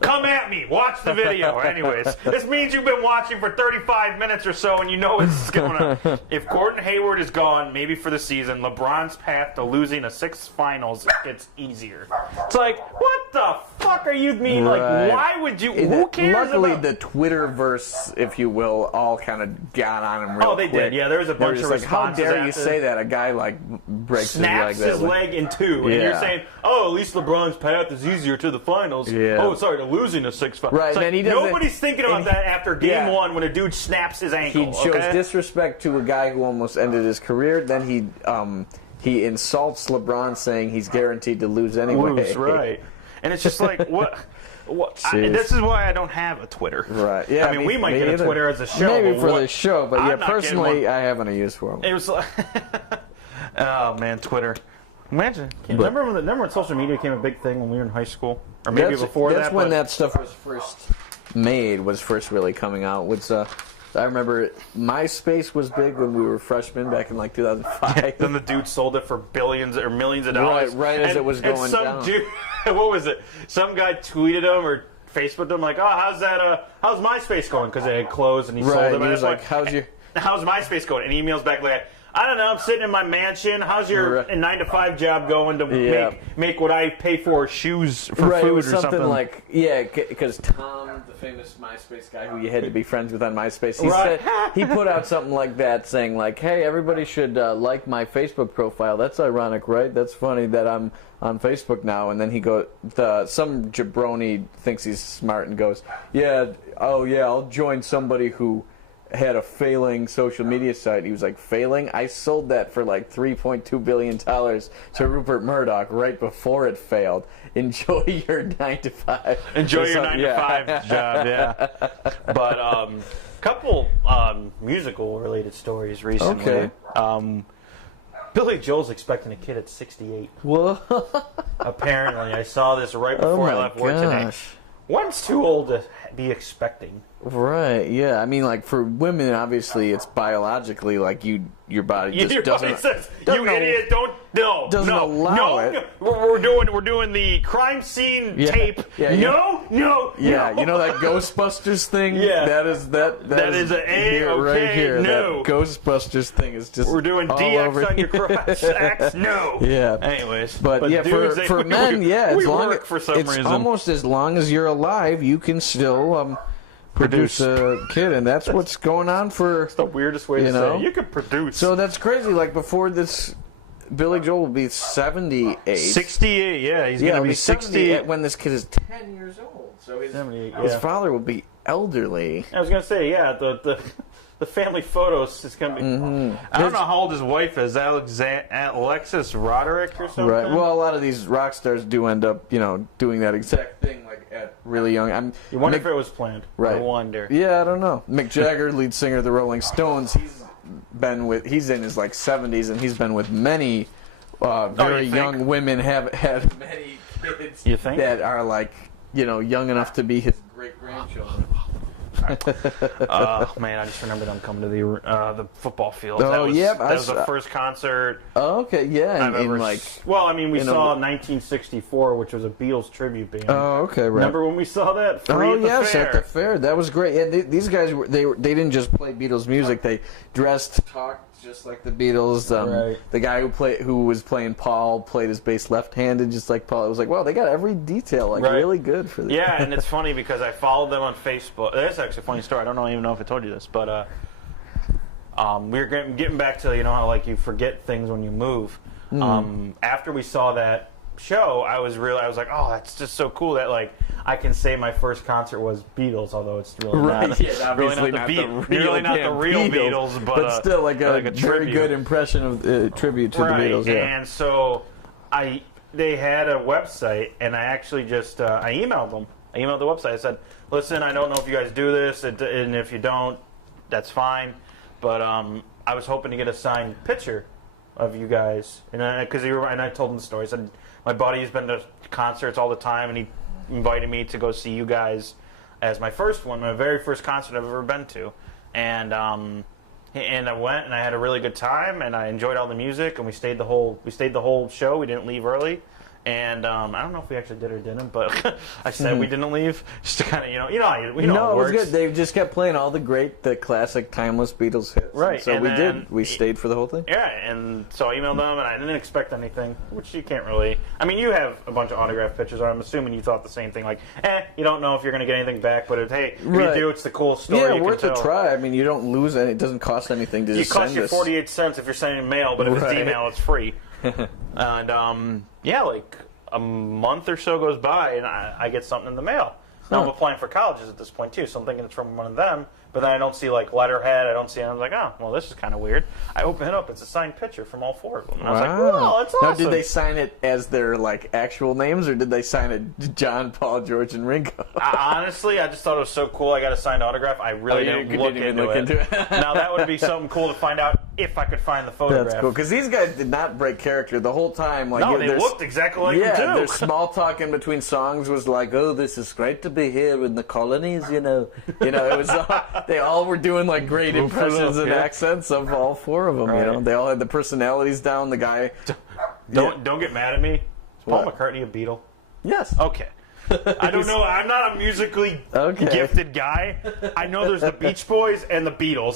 Come at me. Watch the video. Anyways, this means you've been watching for 35 minutes or so, and you know what's going on. If Gordon Hayward is gone, maybe for the season, LeBron's path to losing a 6 finals gets easier. It's what the fuck are you mean? Why would you? Who cares? Luckily, the Twitterverse, if you will, all kind of got on him real quick. Oh, they did. Yeah, there was a bunch of responses. How dare you say that? A guy breaks snaps his leg in two, and you're saying, "Oh, at least LeBron's path is easier to the finals." Yeah. Oh, sorry, to losing a 6 finals. Right. And nobody's thinking about that after game 1 when a dude snaps his ankle. He shows disrespect to a guy who almost ended his career. Then he insults LeBron, saying he's guaranteed to lose anyway. Right. And it's just what? This is why I don't have a Twitter. Right. Yeah. I mean, we might get a Twitter as a show. Maybe for the show, but personally, I haven't a use for them. It was oh man, Twitter. Imagine. Remember when social media became a big thing when we were in high school, or maybe before that? That's when that stuff was first really coming out. I remember MySpace was big when we were freshmen back in 2005. Then the dude sold it for billions or millions of dollars. Right as it was going down. Dude, what was it? Some guy tweeted him or Facebooked him oh, how's MySpace going? Because it had closed and he sold it. And he was like, how's MySpace going? And he emails back I don't know. I'm sitting in my mansion. How's your 9-to-5 job going to make what I pay for shoes for food or something? Something like, because Tom, the famous MySpace guy who you had to be friends with on MySpace, he put out something like that saying like, hey, everybody should like my Facebook profile. That's ironic, right? That's funny that I'm on Facebook now. And then he goes, some jabroni thinks he's smart and goes, I'll join somebody who had a failing social media site. He was like, failing? I sold that for like $3.2 billion to Rupert Murdoch right before it failed. Enjoy your 9-to-5. Enjoy your 9-to-5 job, yeah. But couple musical related stories recently. Okay. Billy Joel's expecting a kid at 68. Whoa. Apparently, I saw this right before I left work today. One's too old to be expecting. Right, yeah. I mean, like, for women, obviously, it's biologically, like, your body just doesn't... Says, you idiot, doesn't allow it. We're doing the crime scene tape. No. Yeah, you know that Ghostbusters thing? Yeah. That is an A, right here. No. That Ghostbusters thing is just we're doing DX on your crotch. X, no. Yeah. Anyways. But yeah, dudes, for men, we work for some reason. It's almost as long as you're alive, you can still... produce a kid, and that's what's going on for... It's the weirdest way to say it. You could produce. So that's crazy. Like, before this, Billy Joel will be 78. 68, yeah. He's going to be 68 when this kid is 10 years old. So his father will be elderly. I was going to say, the family photos is going to be... Mm-hmm. I don't know how old his wife is. Alexis Roderick or something? Right. Well, a lot of these rock stars do end up, doing that exact thing, like, at really young... You wonder if it was planned. Right. I wonder. Yeah, I don't know. Mick Jagger, lead singer of the Rolling Stones, he's in his, like, 70s, and he's been with many very young women, have had many kids that are, like, young enough to be his great-grandchildren. Man, I just remembered I'm coming to the football field. Oh, that was the first concert. Oh, okay, yeah. We saw 1964, which was a Beatles tribute band. Oh, okay, right. Remember when we saw that? At the fair. That was great. Yeah, these guys they didn't just play Beatles music. They dressed, talked just like the Beatles. Right. The guy who was playing Paul played his bass left-handed, just like Paul. It was like, wow, they got every detail really good for this. Yeah, and it's funny because I followed them on Facebook. That's actually a funny story. I don't even know if I told you this, but we were getting back to how like you forget things when you move. After we saw that show, I was like, oh, that's just so cool that like I can say my first concert was Beatles, although it's really not, really not the real Beatles, but still like a very good impression of tribute to the Beatles. Yeah. And so they had a website, and I actually just I emailed them. I emailed the website. I said, listen, I don't know if you guys do this, and if you don't, that's fine. But I was hoping to get a signed picture of you guys, and I told them the story. I said, my buddy's been to concerts all the time, and he invited me to go see you guys as my very first concert I've ever been to. And I went, and I had a really good time, and I enjoyed all the music, and we stayed the whole show. We didn't leave early. And I don't know if we actually did or didn't, but I said we didn't leave just to kind of, how it works. No, it was good. They just kept playing all the classic, timeless Beatles hits. Right. So we stayed for the whole thing. Yeah, and so I emailed them, and I didn't expect anything, which you can't really. I mean, you have a bunch of autographed pictures, I'm assuming you thought the same thing. Like, you don't know if you're going to get anything back, but if you do, it's the cool story. Yeah, worth a try. I mean, you don't lose any. It doesn't cost anything to just send this. It costs you 48 cents if you're sending mail, but if it's email, it's free. And like a month or so goes by, and I get something in the mail. Now I'm applying for colleges at this point too, so I'm thinking it's from one of them. But then I don't see like letterhead. I don't see. And I'm like, oh, well, this is kind of weird. I open it up. It's a signed picture from all four of them. And I was like, whoa, that's awesome. Now, did they sign it as their like actual names, or did they sign it John, Paul, George, and Ringo? Honestly, I just thought it was so cool. I got a signed autograph. I really didn't look into it. Now that would be something cool to find out if I could find the photograph. That's cool, because these guys did not break character the whole time. Like, no, they looked exactly like them too. Their small talk in between songs was like, "Oh, this is great to be here in the colonies." It was they all were doing like great impressions and accents of all four of them. They all had the personalities down. The guy. Don't get mad at me. Is Paul McCartney a Beatle? Yes. Okay. I don't know. I'm not a musically gifted guy. I know there's the Beach Boys and the Beatles.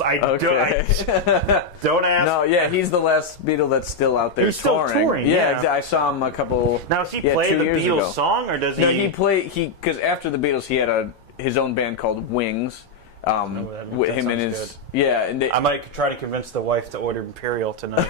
Don't ask. No, yeah, he's the last Beatle that's still out there He's touring. still touring, yeah. I saw him a couple. Now, does he play the Beatles song, or does he? No, because after the Beatles, he had his own band called Wings. With him and his and I might try to convince the wife to order Imperial tonight.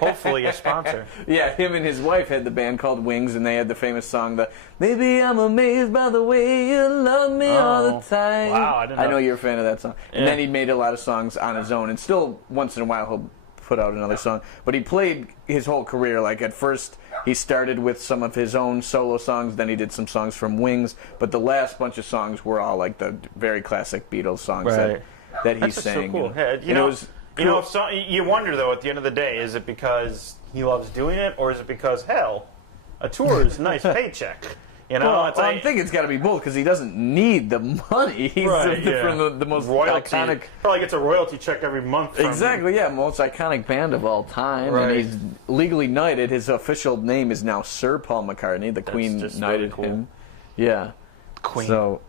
Hopefully a sponsor. Yeah, him and his wife had the band called Wings, and they had the famous song, "Maybe I'm amazed by the way you love me all the time." Wow, I know you're a fan of that song. And then he made a lot of songs on his own, and still once in a while he'll put out another song. But he played his whole career. Like at first, he started with some of his own solo songs. Then he did some songs from Wings. But the last bunch of songs were all like the very classic Beatles songs that he sang. So cool. You wonder though at the end of the day, is it because he loves doing it, or is it because a tour is a nice paycheck? I think it's got to be both because he doesn't need the money. He's from the most iconic. Probably gets a royalty check every month. Exactly, most iconic band of all time, and he's legally knighted. His official name is now Sir Paul McCartney. The Queen knighted him. Yeah, Queen. So,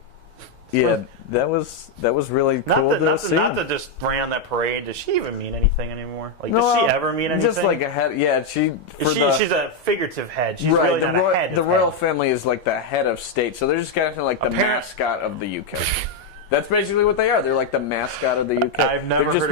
that was really cool to see. Not to just ran on that parade. Does she even mean anything anymore? Like, does she ever mean anything? Just like a head. Yeah, she's a figurative head. She's really not a head. The royal family is like the head of state, so they're just kind of like the mascot of the UK. That's basically what they are. They're like the mascot of the UK. I've never heard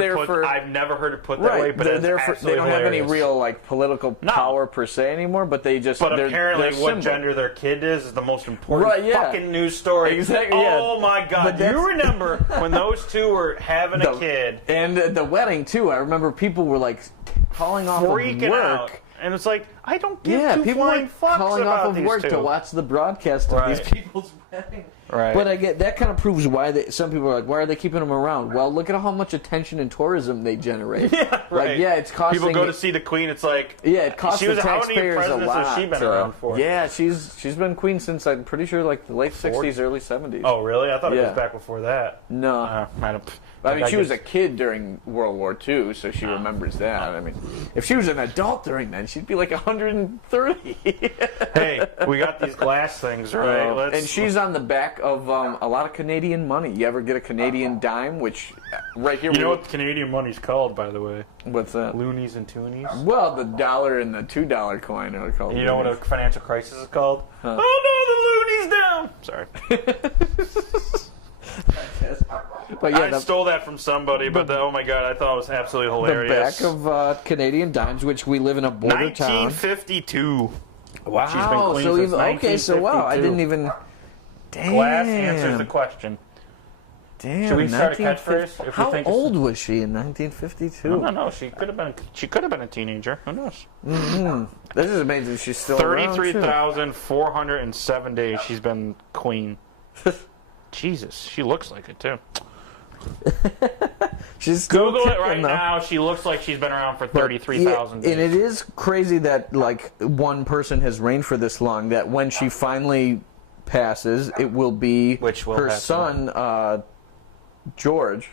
it put that way, but they don't have any real like political power per se anymore. But they just. But apparently, what gender their kid is the most important fucking news story. Exactly. Oh my God! Do you remember when those two were having a kid and the wedding too? I remember people were like calling off freaking of work. Out. And it's like, I don't give two flying fucks calling about off of work to watch the broadcast of these people's weddings. Right. But I get that kind of proves why some people are like, why are they keeping them around? Well, look at how much attention and tourism they generate. Yeah, right. Like, it's costing. People go to see the Queen. It's like, it costs the taxpayers a lot. How many presidents has she been around for? Yeah, she's been queen since I'm pretty sure like the late 60s, early 70s. Oh, really? I thought it was back before that. No. I mean, she was a kid during World War II, so she remembers that. I mean, if she was an adult during then, she'd be like 130. Hey, we got these glass things, right? And she's on the back of a lot of Canadian money. You ever get a Canadian dime? Which, right here... You know what Canadian money's called, by the way? What's that? Loonies and toonies. Well, the $1 and the $2 coin are called You know what a financial crisis is called? Huh. Oh, no, the loonies down! Sorry. But I stole that from somebody, but oh my God, I thought it was absolutely hilarious. The back of Canadian dimes, which we live in a border town. 1952. Wow. She's been queen since 1952. Wow, I didn't even... Damn. Glass answers the question. Damn. Should we start a catchphrase? How old was she in 1952? No. She could have been a teenager. Who knows? Mm-hmm. This is amazing. She's still 33,407 days she's been queen. Jesus, she looks like it too. She's still Google it right now. She looks like she's been around for 33,000 days. And it is crazy that like one person has reigned for this long. That when she finally passes, it will be her son, George.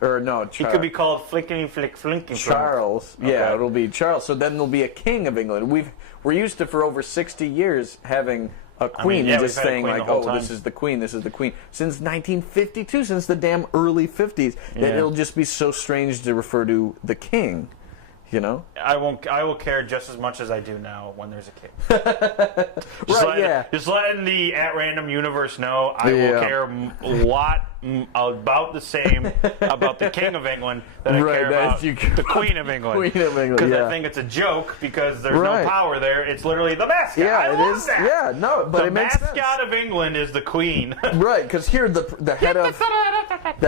Or no, he could be called Flickety Flick Flinky Charles. Okay. Yeah, it'll be Charles. So then there'll be a king of England. We're used to for over 60 years having a queen and just saying like, oh, this is the queen, this is the queen. Since 1952, since the damn early 50s, that it'll just be so strange to refer to the king. You know, I will care just as much as I do now when there's a king. Just letting the at random universe know I will care a lot about the same about the King of England that I care about the Queen of England. Because I think it's a joke because there's no power there. It's literally the mascot. Yeah, I love that. Yeah, no, but the it makes sense. The mascot of England is the Queen. Right, because here the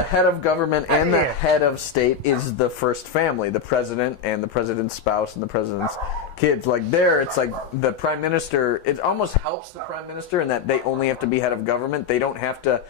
head of government and the head of state is the first family, the president and the president's spouse and the president's kids. Like there, it's like the prime minister. It almost helps the prime minister in that they only have to be head of government. They don't have to,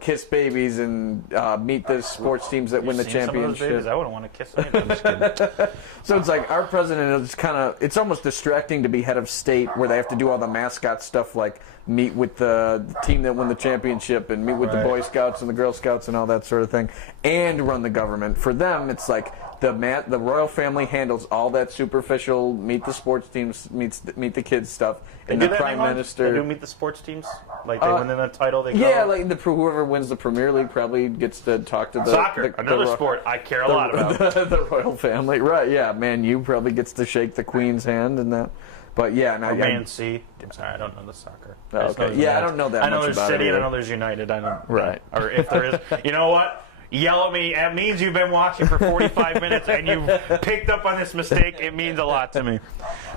kiss babies and meet the sports teams that win the championship. I wouldn't want to kiss any of them. So it's like our president is it's almost distracting to be head of state where they have to do all the mascot stuff like meet with the team that won the championship and meet with the Boy Scouts and the Girl Scouts and all that sort of thing and run the government. For them, it's like The royal family handles all that superficial meet the sports teams, meet the kids stuff, and the prime minister. They do meet the sports teams, like they win the title. They yeah, go. like whoever wins the Premier League probably gets to talk to the soccer, another sport I care a lot about. The royal family, right? Yeah, Man U probably gets to shake the Queen's hand and that. But yeah, now Man C. I'm sorry, I don't know the soccer. Okay. Yeah, I don't know that much about it. I know there's City and I know there's United. I don't. Right. Or if there is, you know what? Yell at me. It means you've been watching for 45 minutes and you've picked up on this mistake. It means a lot to me.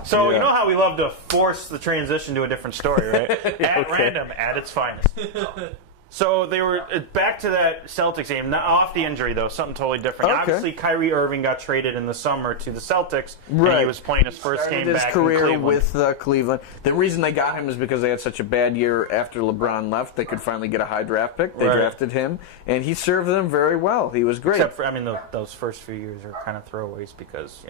So you know how we love to force the transition to a different story, right? At random, at its finest. So they were back to that Celtics game, not off the injury though, something totally different. Okay. Obviously, Kyrie Irving got traded in the summer to the Celtics, and he was playing his first game back in Cleveland. His career with Cleveland. The reason they got him is because they had such a bad year after LeBron left. They could finally get a high draft pick. They drafted him, and he served them very well. He was great. Except for, those first few years are kind of throwaways because,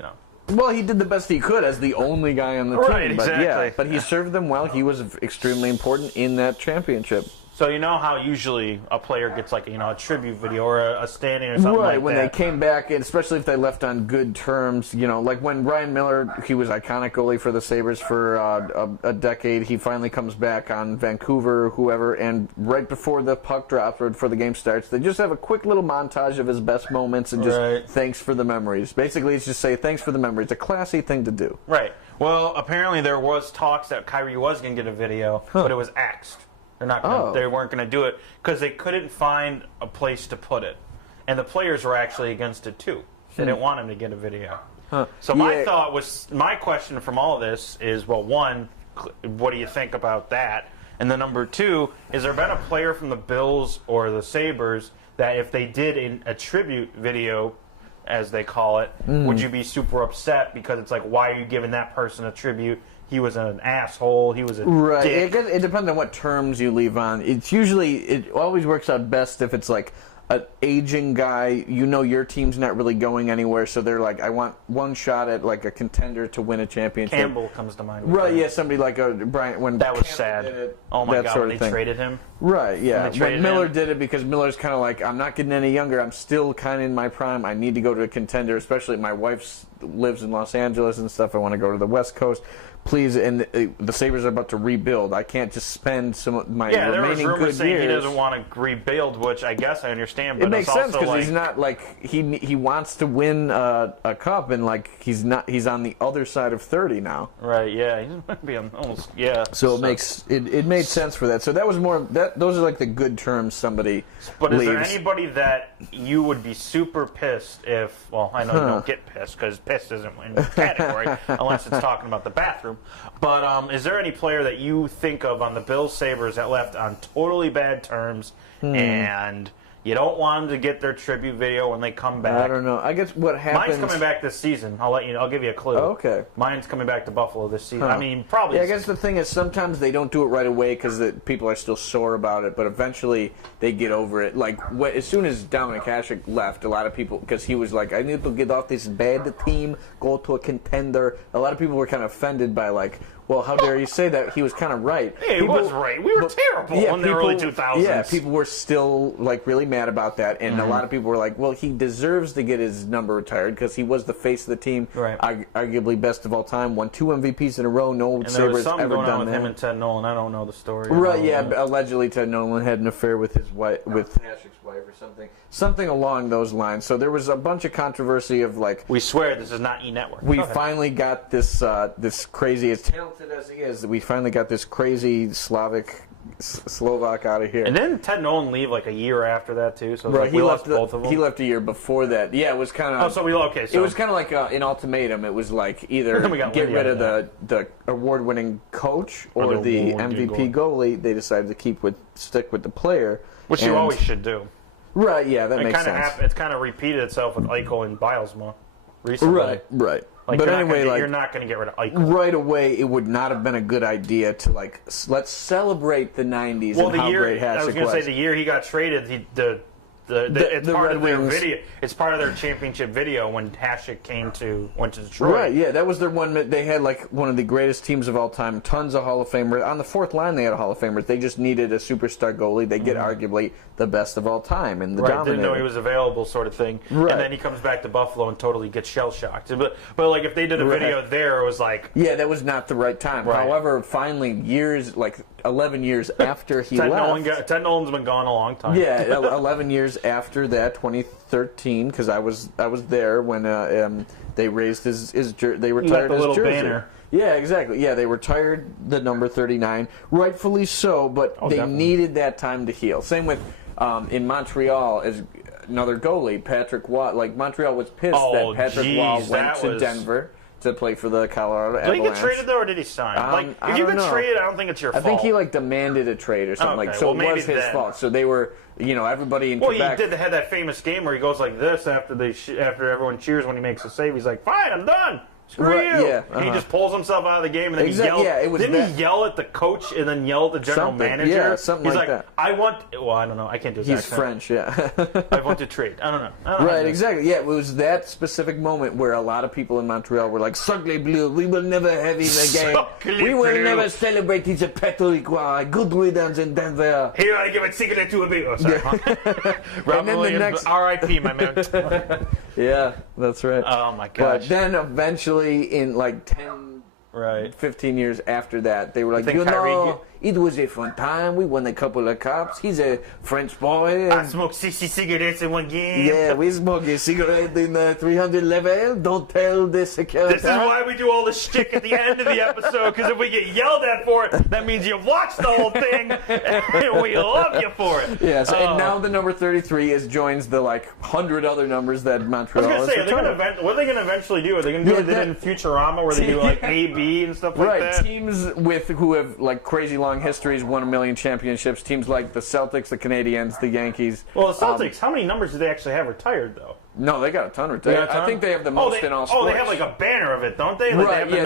Well, he did the best he could as the only guy on the team. Right, exactly. But he served them well. He was extremely important in that championship. So you know how usually a player gets like a tribute video or a standing or something like that. Right, when they came back, and especially if they left on good terms, like when Ryan Miller, he was iconic goalie for the Sabres for a decade. He finally comes back on Vancouver, whoever, and right before the puck drops, before the game starts, they just have a quick little montage of his best moments and just thanks for the memories. Basically, it's just say thanks for the memories. A classy thing to do. Right. Well, apparently there was talks that Kyrie was going to get a video, but it was axed. They're not gonna, They weren't going to do it because they couldn't find a place to put it, and the players were actually against it too. They didn't want him to get a video. So my question from all of this is, well, one, what do you think about that? And then number two, has there been a player from the Bills or the Sabres that if they did a tribute video, as they call it, would you be super upset because it's like, why are you giving that person a tribute? He was an asshole. He was a dick. It depends on what terms you leave on. It always works out best if it's like an aging guy. Your team's not really going anywhere, so they're like, I want one shot at like a contender to win a championship. Campbell comes to mind. Right? Yeah, somebody like Brian when that was Campbell sad. Did it, oh my God, when they traded him. Right? Yeah, when Miller him. did it because Miller's kind of like, I'm not getting any younger. I'm still kind of in my prime. I need to go to a contender. Especially my wife lives in Los Angeles and stuff. I want to go to the West Coast. Please, and the Sabres are about to rebuild. I can't just spend some of my remaining good years. Yeah, there was rumors saying he doesn't want to rebuild, which I guess I understand. But it makes sense because like, he's not like he wants to win a cup, and like he's on the other side of 30 now. Right? Yeah, he's going to be almost So it made sense for that. So that was more those are like the good terms somebody. But leaves. Is there anybody that you would be super pissed if? Well, I know you don't get pissed because pissed isn't in the category unless it's talking about the bathroom. But is there any player that you think of on the Bills Sabres that left on totally bad terms and you don't want them to get their tribute video when they come back? I don't know. I guess what happens... Mine's coming back this season. I'll give you a clue. Okay. Mine's coming back to Buffalo this season. I mean, probably... Yeah, I guess the thing is sometimes they don't do it right away because people are still sore about it, but eventually they get over it. Like, as soon as Dominic Hasek left, a lot of people... Because he was like, I need to get off this bad team, go to a contender. A lot of people were kind of offended by, like... Well, how dare you say that? He was kind of right. Yeah, he was right. We were terrible in the early 2000s. Yeah, people were still like really mad about that, and a lot of people were like, "Well, he deserves to get his number retired because he was the face of the team, arguably best of all time, won 2 MVPs in a row. No Sabres ever going done on with that." Him and Ted Nolan. I don't know the story. Right? Yeah, allegedly Ted Nolan had an affair with his wife, with Hasek's wife, or something along those lines. So there was a bunch of controversy of like, we swear this is not E-Network. We finally got this this crazy, as talented as he is, we finally got this crazy Slovak out of here. And didn't Ted Nolan leave like a year after that too? So he lost both of them. He left a year before that. Yeah, it was kind of. So it was kind of like an ultimatum. It was like either get rid of the award-winning coach or the MVP goalie. They decided to stick with the player, which you always should do. Right? Yeah, that makes sense. It's kind of repeated itself with Eichel and Bilesma recently. Right. Like, but anyway, you're not going to get rid of Eichel. Right away, it would not have been a good idea to, like, let's celebrate the 90s and how great Hasek was. I was going to say, the year he got traded, the It's the part Red of their Wings. video. It's part of their championship video when Hasek went to Detroit. Right, yeah, that was their one. They had like one of the greatest teams of all time. Tons of Hall of Famers on the fourth line. They had a Hall of Famers. They just needed a superstar goalie. They get arguably the best of all time and the dominator. Didn't know he was available, sort of thing. Right. And then he comes back to Buffalo and totally gets shell shocked. But like if they did a video there, it was like that was not the right time. Right. However, finally, 11 years after he left. Ted Nolan's been gone a long time. Yeah, 11 years after that, 2013, because I was there when they raised his they retired his jersey. Banner. Yeah, exactly. Yeah, they retired the number 39, rightfully so, but they definitely needed that time to heal. Same with in Montreal as another goalie, Patrick Waugh. Like Montreal was pissed that Patrick Waugh went to Denver to play for the Colorado Avalanche. Did he get traded though, or did he sign? If you get traded, I don't think it's your fault. I think he demanded a trade or something so it was his fault. So they were, everybody in Quebec. He had that famous game where he goes like this after everyone cheers when he makes a save. He's like, "Fine, I'm done. Screw you!" Yeah, And he just pulls himself out of the game, and then he yelled. Yeah, didn't he yell at the coach and then yell at the general manager? Yeah, something He's like that. I don't know. I can't do that. He's French, yeah. I want to trade. I don't know. Right, exactly. Yeah, it was that specific moment where a lot of people in Montreal were like, "Sacre bleu, we will never have him again. We will never celebrate his Patrick. Good riddance in Denver." Here, I give a secret to a bit. Oh, sorry. Robin Williams, R.I.P., my man. Yeah, that's right. Oh, my gosh. But then eventually in 10, 15 years after that, they were like, it was a fun time. We won a couple of cups. He's a French boy. I smoked 60 cigarettes in one game. Yeah, we smoked a cigarette in 300 level. Don't tell the security. This is why we do all the shtick at the end of the episode, because if we get yelled at for it, that means you've watched the whole thing, and we love you for it. Yes, and now the number 33 joins the 100 other numbers that Montreal I was going to say, what are they going to eventually do? Are they going to do it in Futurama, where they do A, B, and stuff like that? Right, teams who have crazy long histories, won a million championships. Teams like the Celtics, the Canadiens, the Yankees. Well, the Celtics, how many numbers do they actually have retired, though? No, they got a ton retired. I think they have the most in all sports. Oh, they have a banner of it, don't they? Right, they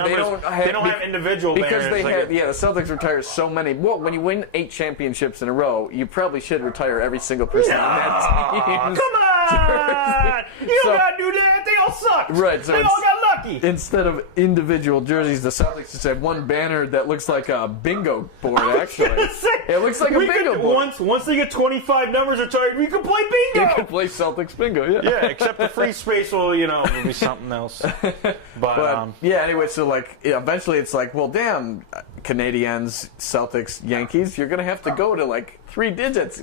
don't have individual because banners. The Celtics retire so many. Well, when you win 8 championships in a row, you probably should retire every single person on that team. Come on! You don't gotta do that. They all sucked. Right, so they all got lucky. Instead of individual jerseys, the Celtics just have one banner that looks like a bingo board, actually. It looks like a bingo board. Once they get 25 numbers retired, we can play bingo. You can play Celtics bingo, yeah. Yeah, except the free space will be something else. But anyway, so eventually it's well, damn, Canadiens, Celtics, Yankees, you're gonna have to go to 3 digits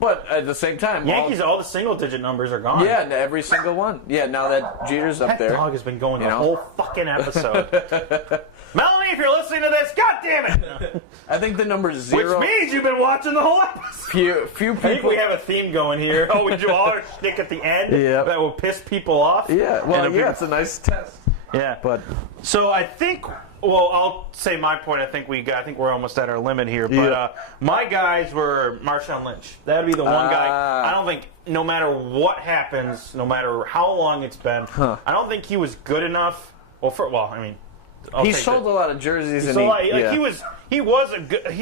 but at the same time, Yankees, all the single-digit numbers are gone. Yeah, every single one. Yeah, now that Jeter's up there. That dog has been going the whole fucking episode. Melanie, if you're listening to this, God damn it! I think the number 0. Which means you've been watching the whole episode. Few people. I think we have a theme going here. Oh, we do all our shtick at the end that will piss people off. Yeah, well, it's a nice test. Yeah, but so I think. Well, I'll say my point. I think we're almost at our limit here. But my guys were Marshawn Lynch. That'd be the one guy. I don't think, no matter what happens, no matter how long it's been, I don't think he was good enough. He sold a lot of jerseys, he was a good. He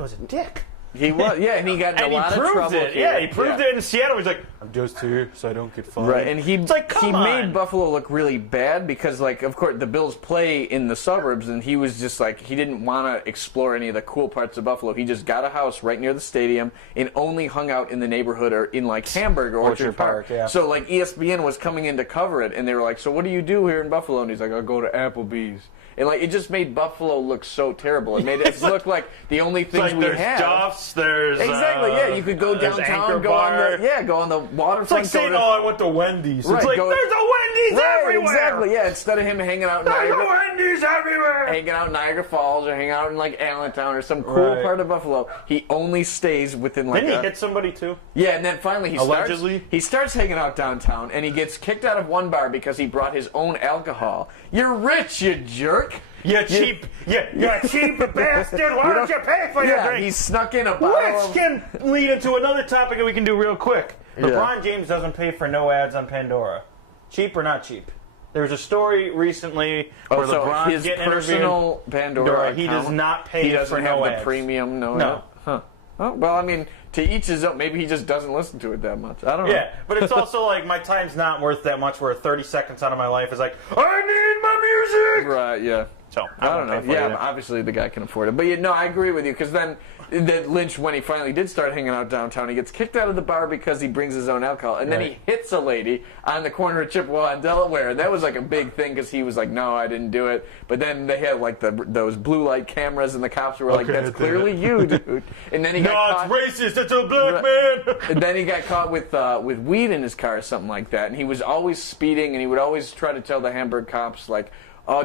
was a dick. He was, and he got in a lot of trouble. He proved it in Seattle. He's like, I'm just here so I don't get fined. Right, and he made Buffalo look really bad because, of course, the Bills play in the suburbs, and he was just he didn't want to explore any of the cool parts of Buffalo. He just got a house right near the stadium and only hung out in the neighborhood or in Hamburg or Orchard Park. Yeah. So ESPN was coming in to cover it, and they were like, "So what do you do here in Buffalo?" And he's like, "I'll go to Applebee's." And it just made Buffalo look so terrible. It made it look like the only things we have. Duff's, there's you could go downtown, go on the waterfront. It's like saying, I went to Wendy's. Right, it's like, there's a Wendy's everywhere. Exactly, yeah. Instead of him hanging out in There's a Wendy's everywhere. Hanging out in Niagara Falls or hanging out in Allentown or some cool part of Buffalo, he only stays within Didn't he hit somebody too? Yeah, and then finally Allegedly? he starts hanging out downtown and he gets kicked out of one bar because he brought his own alcohol. You're rich, you jerk. You cheap bastard! Why don't you pay for your drink? He snuck in a bottle. Which can lead into another topic that we can do real quick. LeBron James doesn't pay for no ads on Pandora. Cheap or not cheap? There was a story recently where LeBron's getting personal Pandora account, he does not pay for no ads. He doesn't have the premium, no. No. Huh. Oh, well, I mean, to each his own. Maybe he just doesn't listen to it that much. I don't know. Yeah, but it's also like my time's not worth that much. Where 30 seconds out of my life is like, I need my music. Right? Yeah. So I don't know. Yeah, obviously the guy can afford it. But no, I agree with you because then Lynch, when he finally did start hanging out downtown, he gets kicked out of the bar because he brings his own alcohol, and then he hits a lady on the corner of Chippewa and Delaware, and that was like a big thing because he was like, "No, I didn't do it." But then they had like those blue light cameras, and the cops were like, "That's clearly you, dude." And then he got caught. No, it's racist. It's a black man. And then he got caught with weed in his car or something like that, and he was always speeding, and he would always try to tell the Hamburg cops like,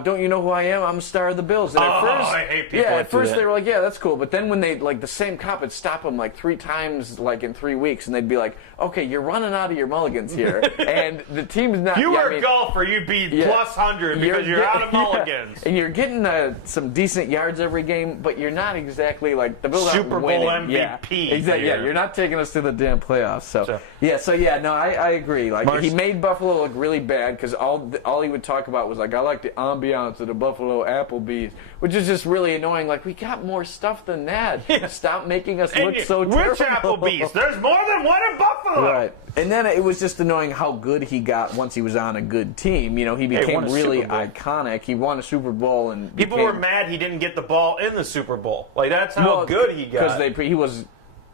don't you know who I am? I'm a star of the Bills. And at first, I hate people. Yeah, at first they were like, yeah, that's cool. But then when they, like, the same cop would stop him like 3 times, like in 3 weeks, and they'd be like, okay, you're running out of your mulligans here, and the team's not. You were a golfer, you'd be plus 100 because you're out of mulligans, and you're getting some decent yards every game, but you're not exactly like the Bills Super Bowl MVP. Yeah, exactly. Yeah, you're not taking us to the damn playoffs. So no, I agree. Like he made Buffalo look really bad because all he would talk about was like, I like the ambiance of the Buffalo Applebee's, which is just really annoying. Like, we got more stuff than that. Yeah. Stop making us look so terrible. Which Applebee's? There's more than one in Buffalo. Right. And then it was just annoying how good he got once he was on a good team. You know, he became really iconic. He won a Super Bowl, and people were mad he didn't get the ball in the Super Bowl. Like, that's how good he got. Because he was,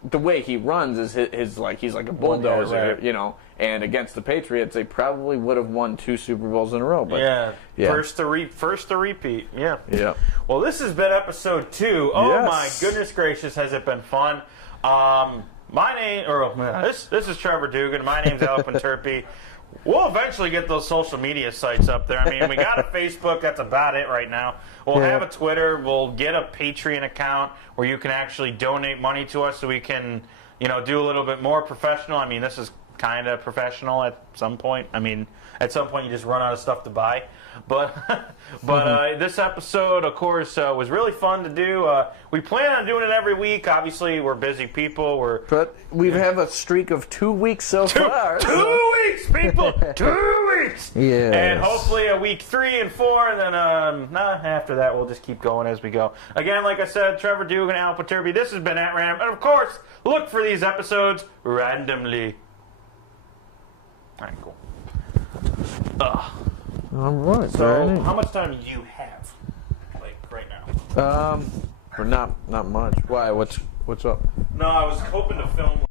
the way he runs is his like, he's like a bulldozer, you know. And against the Patriots, they probably would have won 2 Super Bowls in a row. But first to repeat. Yeah. Yeah. Well, this has been episode 2. Oh my goodness gracious, has it been fun? This is Trevor Dugan. My name's Alec Turpey. We'll eventually get those social media sites up there. I mean, we got a Facebook. That's about it right now. We'll have a Twitter. We'll get a Patreon account where you can actually donate money to us so we can, do a little bit more professional. I mean, this is kind of professional at some point. I mean, at some point you just run out of stuff to buy. But this episode, of course, was really fun to do. We plan on doing it every week. Obviously, we're busy people. But we have a streak of 2 weeks so far. 2 weeks, people! 2 weeks! Yeah. And hopefully a week 3 and 4, and then after that, we'll just keep going as we go. Again, like I said, Trevor Dugan, Al Paterby. This has been At Random. And, of course, look for these episodes randomly. All right, cool. All right. So, how much time do you have, like, right now? For not much. Why? What's up? No, I was hoping to film.